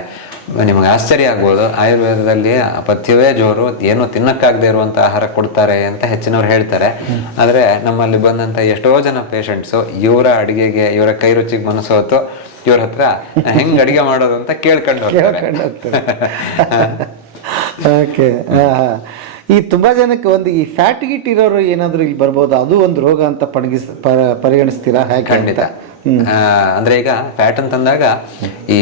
ನಿಮಗೆ ಆಶ್ಚರ್ಯ ಆಗ್ಬೋದು. ಆಯುರ್ವೇದದಲ್ಲಿ ಪಥ್ಯವೇ ಜೋರು ಏನು ತಿನ್ನಕ್ಕಾಗದೇ ಇರುವಂತ ಆಹಾರ ಕೊಡ್ತಾರೆ ಅಂತ ಹೆಚ್ಚಿನವ್ರು ಹೇಳ್ತಾರೆ. ಆದ್ರೆ ನಮ್ಮಲ್ಲಿ ಬಂದಂತ ಎಷ್ಟೋ ಜನ ಪೇಷಂಟ್ಸು ಇವರ ಅಡಿಗೆಗೆ ಇವರ ಕೈ ರುಚಿಗೆ ಮನಸ್ಸು ಹೊತ್ತು ಇವ್ರ ಹತ್ರ ಹೆಂಗ್ ಅಡಿಗೆ ಮಾಡೋದು ಅಂತ ಕೇಳ್ಕೊಂಡು ಓಕೆ. ಈ ತುಂಬಾ ಜನಕ್ಕೆ ಒಂದು ಈ ಫ್ಯಾಟ್ ಗಿಟ್ ಇರೋರು ಏನಾದ್ರು ಇಲ್ಲಿ ಬರ್ಬೋದು? ಅದು ಒಂದು ರೋಗ ಅಂತ ಪಣಗಿಸ್ ಪರಿಗಣಿಸ್ತೀರಾ? ಹೇಗೆ ಖಂಡಿತ. ಅಂದ್ರೆ ಈಗ ಫ್ಯಾಟ್ ಅಂತಂದಾಗ ಈ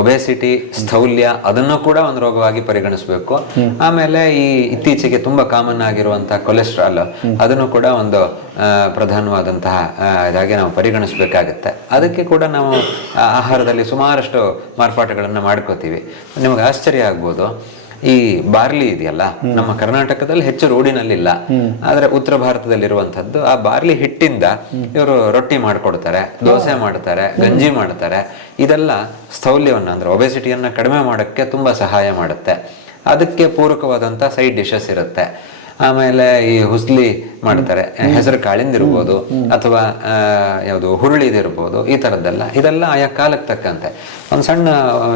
ಒಬೆಸಿಟಿ ಸ್ಥೌಲ್ಯ ಅದನ್ನು ಕೂಡ ಒಂದು ರೋಗವಾಗಿ ಪರಿಗಣಿಸಬೇಕು. ಆಮೇಲೆ ಈ ಇತ್ತೀಚೆಗೆ ತುಂಬಾ ಕಾಮನ್ ಆಗಿರುವಂತಹ ಕೊಲೆಸ್ಟ್ರಾಲ್ ಅದನ್ನು ಕೂಡ ಒಂದು ಪ್ರಧಾನವಾದಂತಹ ಇದಾಗಿ ನಾವು ಪರಿಗಣಿಸಬೇಕಾಗತ್ತೆ. ಅದಕ್ಕೆ ಕೂಡ ನಾವು ಆಹಾರದಲ್ಲಿ ಸುಮಾರಷ್ಟು ಮಾರ್ಪಾಟುಗಳನ್ನ ಮಾಡ್ಕೋತೀವಿ. ನಿಮಗೆ ಆಶ್ಚರ್ಯ ಆಗ್ಬೋದು. ಈ ಬಾರ್ಲಿ ಇದೆಯಲ್ಲ, ನಮ್ಮ ಕರ್ನಾಟಕದಲ್ಲಿ ಹೆಚ್ಚು ರೂಢಿನಲ್ಲಿಲ್ಲ ಆದ್ರೆ ಉತ್ತರ ಭಾರತದಲ್ಲಿರುವಂತದ್ದು ಆ ಬಾರ್ಲಿ ಹಿಟ್ಟಿಂದ ಇವರು ರೊಟ್ಟಿ ಮಾಡ್ಕೊಡ್ತಾರೆ, ದೋಸೆ ಮಾಡ್ತಾರೆ, ಗಂಜಿ ಮಾಡ್ತಾರೆ. ಇದೆಲ್ಲ ಸ್ಥೌಲ್ಯವನ್ನ, ಅಂದ್ರೆ ಒಬೆಸಿಟಿಯನ್ನ ಕಡಿಮೆ ಮಾಡಕ್ಕೆ ತುಂಬಾ ಸಹಾಯ ಮಾಡುತ್ತೆ. ಅದಕ್ಕೆ ಪೂರಕವಾದಂತ ಸೈಡ್ ಡಿಶಸ್ ಇರುತ್ತೆ. ಆಮೇಲೆ ಈ ಹುಸ್ಲಿ ಮಾಡ್ತಾರೆ. ಹೆಸರು ಕಾಳಿಂದಿರ್ಬೋದು ಅಥವಾ ಆ, ಯಾವುದು ಹುರುಳಿದಿರ್ಬೋದು ಈ ಥರದ್ದೆಲ್ಲ ಇದೆಲ್ಲ ಆಯಾ ಕಾಲಕ್ಕೆ ತಕ್ಕಂತೆ. ಒಂದು ಸಣ್ಣ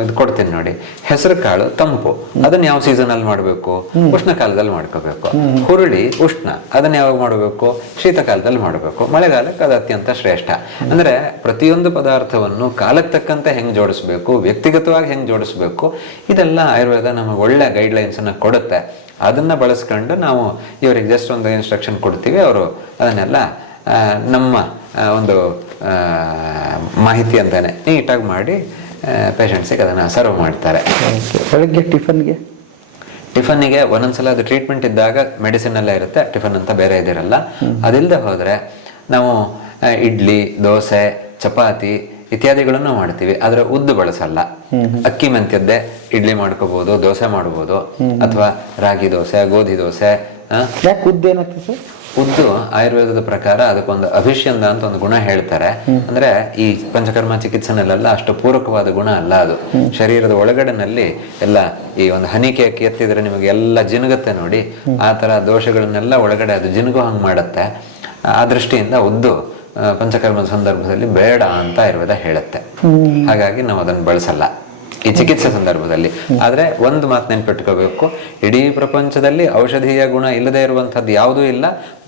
ಇದು ಕೊಡ್ತೀನಿ ನೋಡಿ. ಹೆಸರು ಕಾಳು ತಂಪು. ಅದನ್ನ ಯಾವ ಸೀಸನ್ ಅಲ್ಲಿ ಮಾಡಬೇಕು? ಉಷ್ಣ ಕಾಲದಲ್ಲಿ ಮಾಡ್ಕೋಬೇಕು. ಹುರುಳಿ ಉಷ್ಣ. ಅದನ್ನ ಯಾವಾಗ ಮಾಡಬೇಕು? ಶೀತಕಾಲದಲ್ಲಿ ಮಾಡಬೇಕು. ಮಳೆಗಾಲಕ್ಕೆ ಅದು ಅತ್ಯಂತ ಶ್ರೇಷ್ಠ. ಅಂದ್ರೆ ಪ್ರತಿಯೊಂದು ಪದಾರ್ಥವನ್ನು ಕಾಲಕ್ಕೆ ತಕ್ಕಂತೆ ಹೆಂಗ್ ಜೋಡಿಸ್ಬೇಕು ವ್ಯಕ್ತಿಗತವಾಗಿ ಹೆಂಗ್ ಜೋಡಿಸ್ಬೇಕು ಇದೆಲ್ಲ ಆಯುರ್ವೇದ ನಮಗೆ ಒಳ್ಳೆ ಗೈಡ್ಲೈನ್ಸ್ ಅನ್ನ ಕೊಡುತ್ತೆ. ಅದನ್ನ ಬಳಸ್ಕೊಂಡು ನಾವು ಇವರಿಗೆ ಜಸ್ಟ್ ಒಂದು ಇನ್ಸ್ಟ್ರಕ್ಷನ್ ಕೊಡ್ತೀವಿ. ಅವರು ಅದನ್ನೆಲ್ಲ ನಮ್ಮ ಒಂದು ಮಾಹಿತಿ ಅಂತಾನೆ ನೀಟಾಗಿ ಮಾಡಿ ಪೇಷಂಟ್ಸಿಗೆ ಅದನ್ನು ಸರ್ವ್ ಮಾಡ್ತಾರೆ. ಬೆಳಗ್ಗೆ ಟಿಫನ್ಗೆ? ಟಿಫನ್ನಿಗೆ ಒಂದೊಂದ್ಸಲ ಅದು ಟ್ರೀಟ್ಮೆಂಟ್ ಇದ್ದಾಗ ಮೆಡಿಸಿನ್ ಎಲ್ಲ ಇರುತ್ತೆ ಟಿಫನ್ ಅಂತ ಬೇರೆ ಇದಿರಲ್ಲ. ಅದಿಲ್ಲದೆ ಹೋದರೆ ನಾವು ಇಡ್ಲಿ ದೋಸೆ ಚಪಾತಿ ಇತ್ಯಾದಿಗಳನ್ನು ಮಾಡ್ತೀವಿ. ಆದ್ರೆ ಉದ್ದು ಬಳಸಲ್ಲ. ಅಕ್ಕಿ ಮೆಂತ್ಯದ್ದೇ ಇಡ್ಲಿ ಮಾಡ್ಕೋಬಹುದು ದೋಸೆ ಮಾಡಬಹುದು ಅಥವಾ ರಾಗಿ ದೋಸೆ ಗೋಧಿ ದೋಸೆ ಸರ್? ಉದ್ದು ಆಯುರ್ವೇದದ ಪ್ರಕಾರ ಅದಕ್ಕೊಂದು ಅಭಿಷ್ಯಂದ ಅಂತ ಒಂದು ಗುಣ ಹೇಳ್ತಾರೆ. ಅಂದ್ರೆ ಈ ಪಂಚಕರ್ಮ ಚಿಕಿತ್ಸೆನಲ್ಲೆಲ್ಲ ಅಷ್ಟು ಪೂರಕವಾದ ಗುಣ ಅಲ್ಲ ಅದು. ಶರೀರದ ಒಳಗಡೆನಲ್ಲಿ ಎಲ್ಲ ಈ ಒಂದು ಹನಿಕೆ ಎತ್ತಿದ್ರೆ ನಿಮಗೆ ಎಲ್ಲ ಜಿನುಗುತ್ತೆ ನೋಡಿ. ಆ ತರ ದೋಷಗಳನ್ನೆಲ್ಲ ಒಳಗಡೆ ಅದು ಜಿನುಗು ಹಂಗ್ ಮಾಡುತ್ತೆ. ಆ ದೃಷ್ಟಿಯಿಂದ ಉದ್ದು ಪಂಚಕರ್ಮದ ಸಂದರ್ಭದಲ್ಲಿ ಬೇಡ ಅಂತ ಆಯುರ್ವೇದ ಹೇಳುತ್ತೆ. ಹಾಗಾಗಿ ನಾವು ಅದನ್ನು ಬಳಸಲ್ಲ. ಈ ಚಿಕಿತ್ಸೆ ಸಂದರ್ಭದಲ್ಲಿ. ಆದ್ರೆ ಒಂದು ಮಾತು ನೆನ್ಪಿಟ್ಕೋಬೇಕು. ಇಡೀ ಪ್ರಪಂಚದಲ್ಲಿ ಔಷಧೀಯ ಗುಣ ಇಲ್ಲದೆ ಇರುವಂತಹದ್ದು ಯಾವುದೂ ಇಲ್ಲ.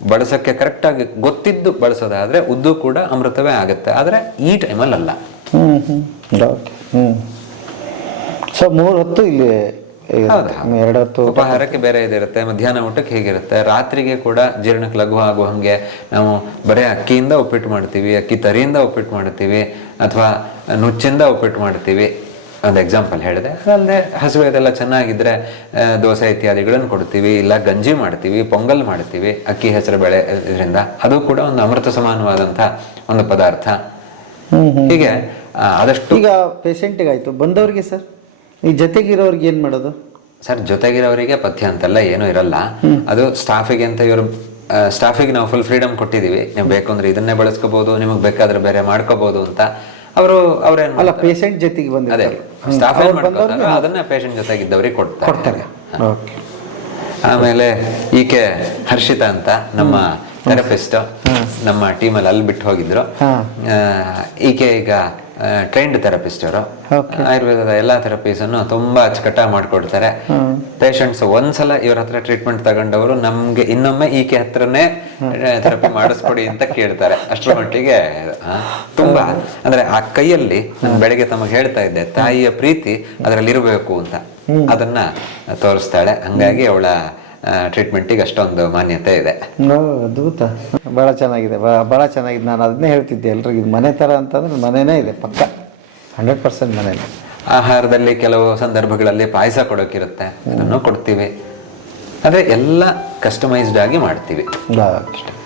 ಬಳಸಕ್ಕೆ ಕರೆಕ್ಟ್ ಆಗಿ ಗೊತ್ತಿದ್ದು ಬಳಸೋದಾದ್ರೆ ಉದ್ದು ಕೂಡ ಅಮೃತವೇ ಆಗುತ್ತೆ. ಆದ್ರೆ ಈ ಟೈಮಲ್ಲಿ ಅಲ್ಲ ಸೊ ಮೂರು ಹೊತ್ತು ಇಲ್ಲಿ? ಎರಡು ಹೊತ್ತು ಉಪಹಾರಕ್ಕೆ ಬೇರೆ ಇದಿರುತ್ತೆ ಮಧ್ಯಾಹ್ನ ಊಟಕ್ಕೆ ಹೇಗಿರುತ್ತೆ. ರಾತ್ರಿಗೆ ಕೂಡ ಜೀರ್ಣಕ್ಕೆ ಲಘು ಆಗುವ ಹಂಗೆ ನಾವು ಬರೀ ಅಕ್ಕಿಯಿಂದ ಉಪ್ಪಿಟ್ಟು ಮಾಡ್ತೀವಿ ಅಕ್ಕಿ ತರಿಯಿಂದ ಉಪ್ಪಿಟ್ಟು ಮಾಡ್ತೀವಿ ಅಥವಾ ನುಚ್ಚಿಂದ ಉಪ್ಪಿಟ್ಟು ಮಾಡ್ತೀವಿ. ಒಂದು ಎಕ್ಸಾಂಪಲ್ ಹೇಳಿದೆ. ಅದಲ್ಲದೆ ಹಸುವೆದೆಲ್ಲ ಚೆನ್ನಾಗಿದ್ರೆ ಆ, ದೋಸೆ ಇತ್ಯಾದಿಗಳನ್ನು ಕೊಡ್ತೀವಿ ಇಲ್ಲ ಗಂಜಿ ಮಾಡ್ತೀವಿ ಪೊಂಗಲ್ ಮಾಡ್ತೀವಿ ಅಕ್ಕಿ ಹೆಸರು ಬೆಳೆ ಇದರಿಂದ. ಅದು ಕೂಡ ಒಂದು ಅಮೃತ ಸಮಾನವಾದಂತಹ ಒಂದು ಪದಾರ್ಥ. ಹೀಗೆ ಆದಷ್ಟು ಈಗ ಪೇಷಂಟಿಗೆ ಆಯ್ತು. ಬಂದವರಿಗೆ ಸರ್? ಈ ಜೊತೆಗಿರೋರ್ಗೆ ಏನ್ ಮಾಡೋದು? ಸರ್ ಜೊತೆಗಿರೋರಿಗೆ ಪಥ್ಯ ಅಂತೆಲ್ಲ ಏನೂ ಇರಲ್ಲ. ಅದು ಸ್ಟಾಫಿಗೆ ಅಂತ ಇವರು ಸ್ಟಾಫಿಗೆ ನಾವು ಫುಲ್ ಫ್ರೀಡಮ್ ಕೊಟ್ಟಿದೀವಿ. ನೀವು ಬೇಕು ಅಂದ್ರೆ ಇದನ್ನೇ ಬಳಸ್ಕೋಬಹುದು ನಿಮಗೆ ಬೇಕಾದ್ರೆ ಬೇರೆ ಮಾಡ್ಕೋಬಹುದು ಅಂತ ಅವರು ಅವ್ರೇನ್ ಅಲ್ಲ? ಪೇಷಂಟ್ ಜೊತೆಗೆ ಅದೇ ಸ್ಟಾಫ್ ಏನು ಅದನ್ನ ಪೇಷಂಟ್ ಜೊತೆಗಿದ್ದವ್ರಿಗೆ ಕೊಡ್ತಾರೆ. ಕೊಡ್ತಾರೆ. ಆಮೇಲೆ ಈಕೆ ಹರ್ಷಿತಾ ಅಂತ ನಮ್ಮ ಥೆರಪಿಸ್ಟ್ ನಮ್ಮ ಟೀಮಲ್ಲಿ ಅಲ್ಲಿ ಬಿಟ್ಟು ಹೋಗಿದ್ರು. ಈಕೆ ಈಗ ಟ್ರೈನ್ಡ್ ಥೆರಪಿಸ್ಟ್ ಅವರು. ಆಯುರ್ವೇದದ ಎಲ್ಲಾ ಥೆರಪೀಸ್ ಅನ್ನು ತುಂಬಾ ಅಚ್ಚುಕಟ್ಟಾಗಿ ಮಾಡ್ಕೊಡ್ತಾರೆ. ಪೇಷಂಟ್ಸ್ ಒಂದ್ಸಲ ಇವ್ರ ಹತ್ರ ಟ್ರೀಟ್ಮೆಂಟ್ ತಗೊಂಡವರು ನಮ್ಗೆ ಇನ್ನೊಮ್ಮೆ ಈಕೆ ಹತ್ರನೇ ಥೆರಪಿ ಮಾಡಿಸ್ಕೊಡಿ ಅಂತ ಕೇಳ್ತಾರೆ. ಅಷ್ಟರ ಮಟ್ಟಿಗೆ ತುಂಬಾ. ಅಂದ್ರೆ ಆ ಕೈಯಲ್ಲಿ ನಾನು ಬೆಳಿಗ್ಗೆ ತಮಗೆ ಹೇಳ್ತಾ ಇದ್ದೆ ತಾಯಿಯ ಪ್ರೀತಿ ಅದರಲ್ಲಿ ಇರಬೇಕು ಅಂತ ಅದನ್ನ ತೋರಿಸ್ತಾಳೆ. ಹಂಗಾಗಿ ಅವಳ ಟ್ರೀಟ್ಮೆಂಟಿಗೆ ಅಷ್ಟೊಂದು ಮಾನ್ಯತೆ ಇದೆ. ಅದ್ಭುತ. ಭಾಳ ಚೆನ್ನಾಗಿದೆ. ಭಾಳ- ಚೆನ್ನಾಗಿದೆ. ನಾನು ಅದನ್ನೇ ಹೇಳ್ತಿದ್ದೆ ಎಲ್ರಿಗೂ. ಇದು ಮನೆ ಥರ ಅಂತಂದ್ರೆ ಮನೆನೇ ಇದೆ ಪಕ್ಕ. ಹಂಡ್ರೆಡ್ ಪರ್ಸೆಂಟ್ ಮನೇಲಿ ಆಹಾರದಲ್ಲಿ ಕೆಲವು ಸಂದರ್ಭಗಳಲ್ಲಿ ಪಾಯಸ ಕೊಡೋಕ್ಕಿರುತ್ತೆ ಅದನ್ನು ಕೊಡ್ತೀವಿ. ಆದರೆ ಎಲ್ಲ ಕಸ್ಟಮೈಸ್ಡ್ ಆಗಿ ಮಾಡ್ತೀವಿ. ಅಷ್ಟೇ.